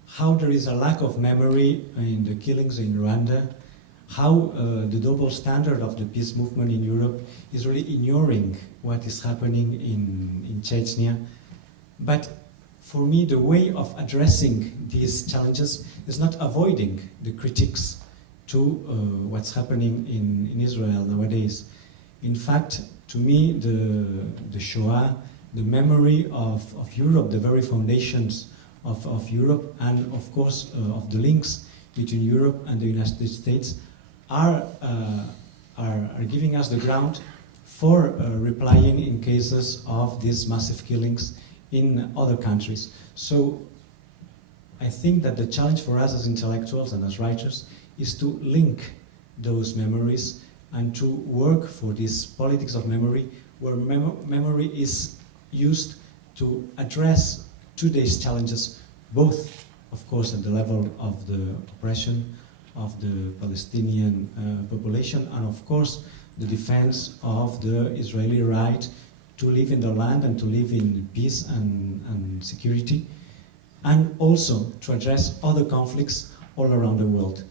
how there is a lack of memory in the killings in Rwanda, how the double standard of the peace movement in Europe is really ignoring what is happening in Chechnya. But for me, the way of addressing these challenges is not avoiding the critiques to what's happening in Israel nowadays. In fact, to me, the Shoah, the memory of Europe, the very foundations of Europe, and of course of the links between Europe and the United States are giving us the ground for replying in cases of these massive killings in other countries. So I think that the challenge for us as intellectuals and as writers is to link those memories and to work for this politics of memory, where memory is used to address today's challenges, both, of course, at the level of the oppression of the Palestinian population, and of course, the defense of the Israeli right to live in their land and to live in peace and security, and also to address other conflicts all around the world.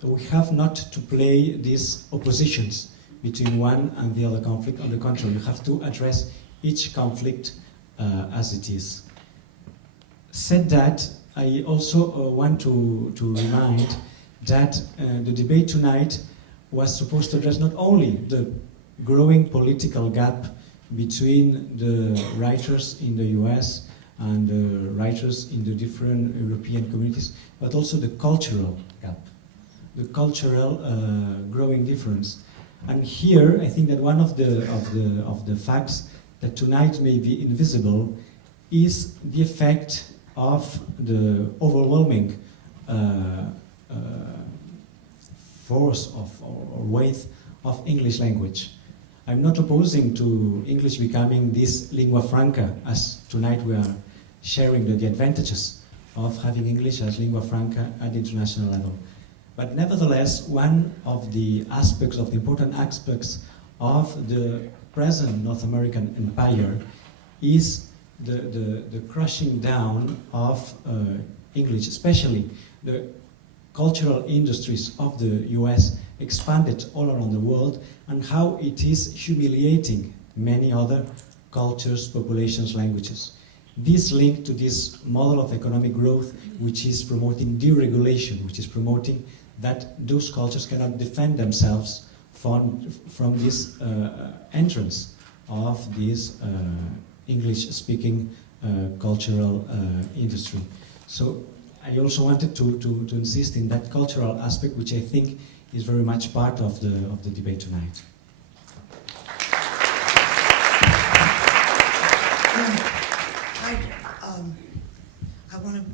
So we have not to play these oppositions between one and the other conflict. On the contrary, you have to address each conflict as it is. Said that, I also want to remind that the debate tonight was supposed to address not only the growing political gap between the writers in the US and the writers in the different European communities, but also the cultural gap, the cultural growing difference. And here, I think that one of the facts that tonight may be invisible is the effect of the overwhelming force or weight of English language. I'm not opposing to English becoming this lingua franca, as tonight we are sharing the advantages of having English as lingua franca at the international level. But nevertheless, one of the aspects, of the important aspects of the present North American empire is the crushing down of English, especially the cultural industries of the US expanded all around the world, and how it is humiliating many other cultures, populations, languages. This linked to this model of economic growth, which is promoting deregulation, which is promoting that those cultures cannot defend themselves from this entrance of this English-speaking cultural industry. So I also wanted to insist in that cultural aspect, which I think is very much part of the debate tonight. I want to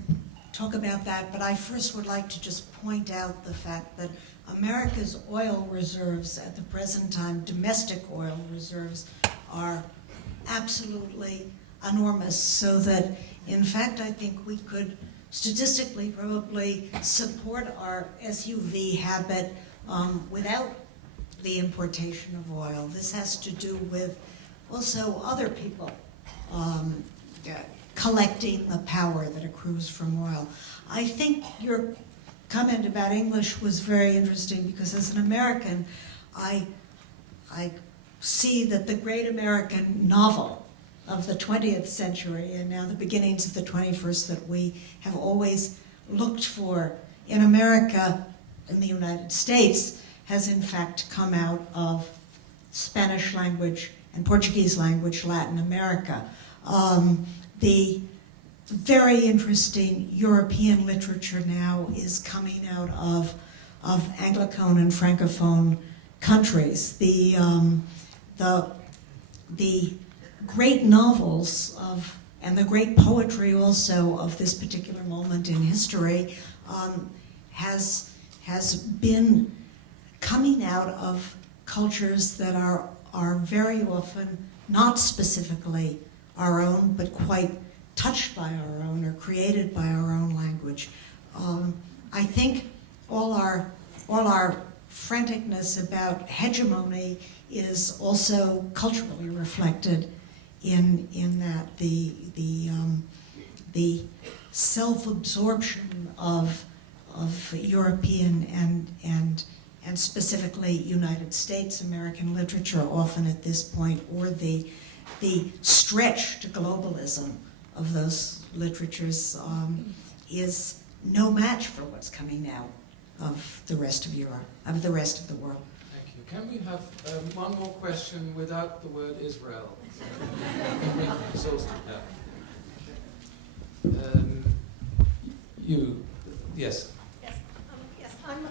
talk about that, but I first would like to just point out the fact that America's oil reserves at the present time, domestic oil reserves, are absolutely enormous, so that, in fact, I think we could statistically probably support our SUV habit without the importation of oil. This has to do with also other people collecting the power that accrues from oil. I think your comment about English was very interesting, because as an American, I see that the great American novel of the 20th century and now the beginnings of the 21st that we have always looked for in America, in the United States, has in fact come out of Spanish language and Portuguese language Latin America. The very interesting European literature now is coming out of Anglophone and Francophone countries. The great novels and the great poetry also of this particular moment in history has been coming out of cultures that are very often not specifically our own, but quite touched by our own or created by our own language. I think all our franticness about hegemony is also culturally reflected in that the self-absorption of European and specifically United States American literature often at this point, or the stretch to globalism of those literatures is no match for what's coming out of the rest of Europe, of the rest of the world. Thank you. Can we have one more question without the word Israel? We've exhausted that. You, yes. Yes, I'm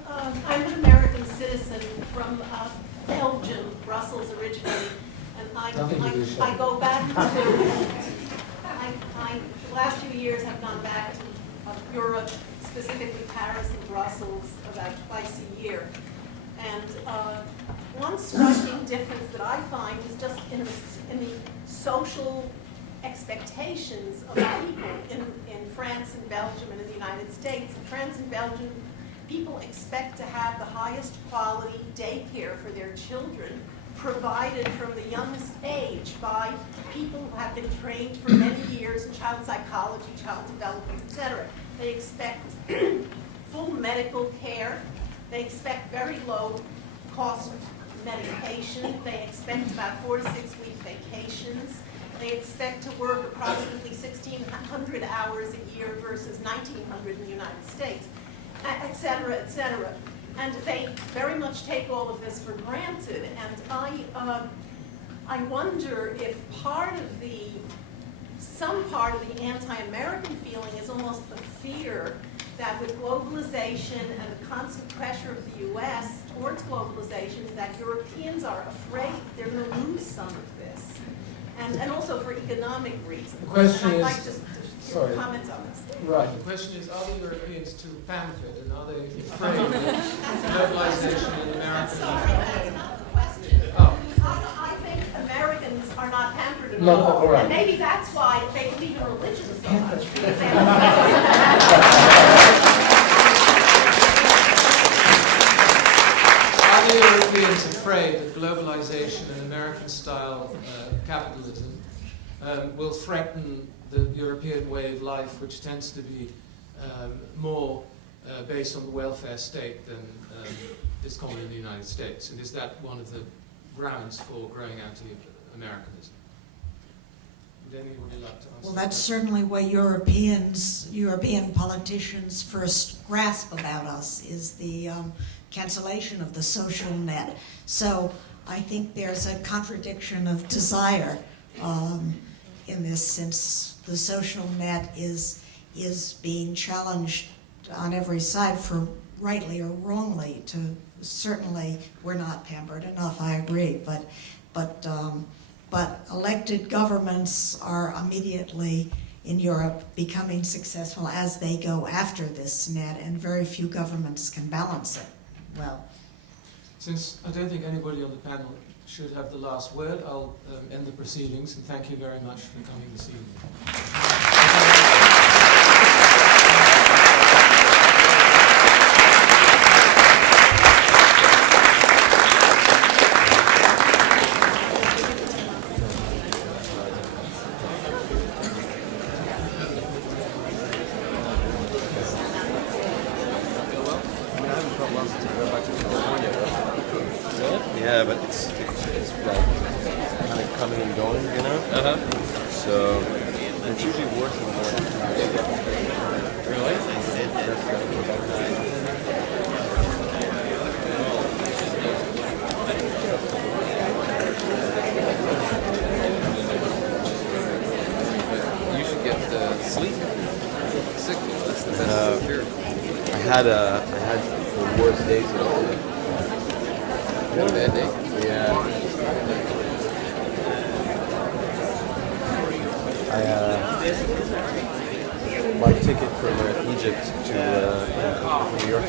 an American citizen from Belgium, Brussels originally, and I go back to, the last few years have gone back to Europe, specifically Paris and Brussels, about twice a year. And one striking difference that I find is just in the social expectations of people in France and Belgium and in the United States. In France and Belgium, people expect to have the highest quality daycare for their children provided from the youngest age by people who have been trained for many years in child psychology, child development, etc. They expect full medical care. They expect very low cost medication. They expect about 4 to 6 week vacations. They expect to work approximately 1,600 hours a year versus 1,900 in the United States, et cetera, et cetera. And they very much take all of this for granted. And I wonder if some part of the anti-American feeling is almost the fear that with globalization and the constant pressure of the U.S. towards globalization, that Europeans are afraid they're going to lose some of this. And also for economic reasons. The question I'd is, like just to comment on this. right, the question is, are the Europeans too pampered and are they afraid of globalization in America? I'm sorry, that's not the question. Oh. I think Americans are not pampered at No, all. all right. And maybe that's why they believe in religion so much. Because they Are the Europeans afraid that globalization and American-style capitalism will threaten the European way of life, which tends to be more based on the welfare state than is common in the United States? And is that one of the grounds for growing anti-Americanism? Would anyone like to answer? Well, that's certainly what European politicians first grasp about us, is the cancellation of the social net. So I think there's a contradiction of desire in this, since the social net is being challenged on every side for rightly or wrongly. Certainly we're not pampered enough, I agree, but elected governments are immediately in Europe becoming successful as they go after this net, and very few governments can balance it well. Since I don't think anybody on the panel should have the last word, I'll end the proceedings, and thank you very much for coming this evening. Yeah, but it's like kind of coming and going, you know? So it's usually working more. Really? You should get sleep signal. That's the best security. I had the worst days of it. You had a bad day? Yeah. My ticket from Egypt to New York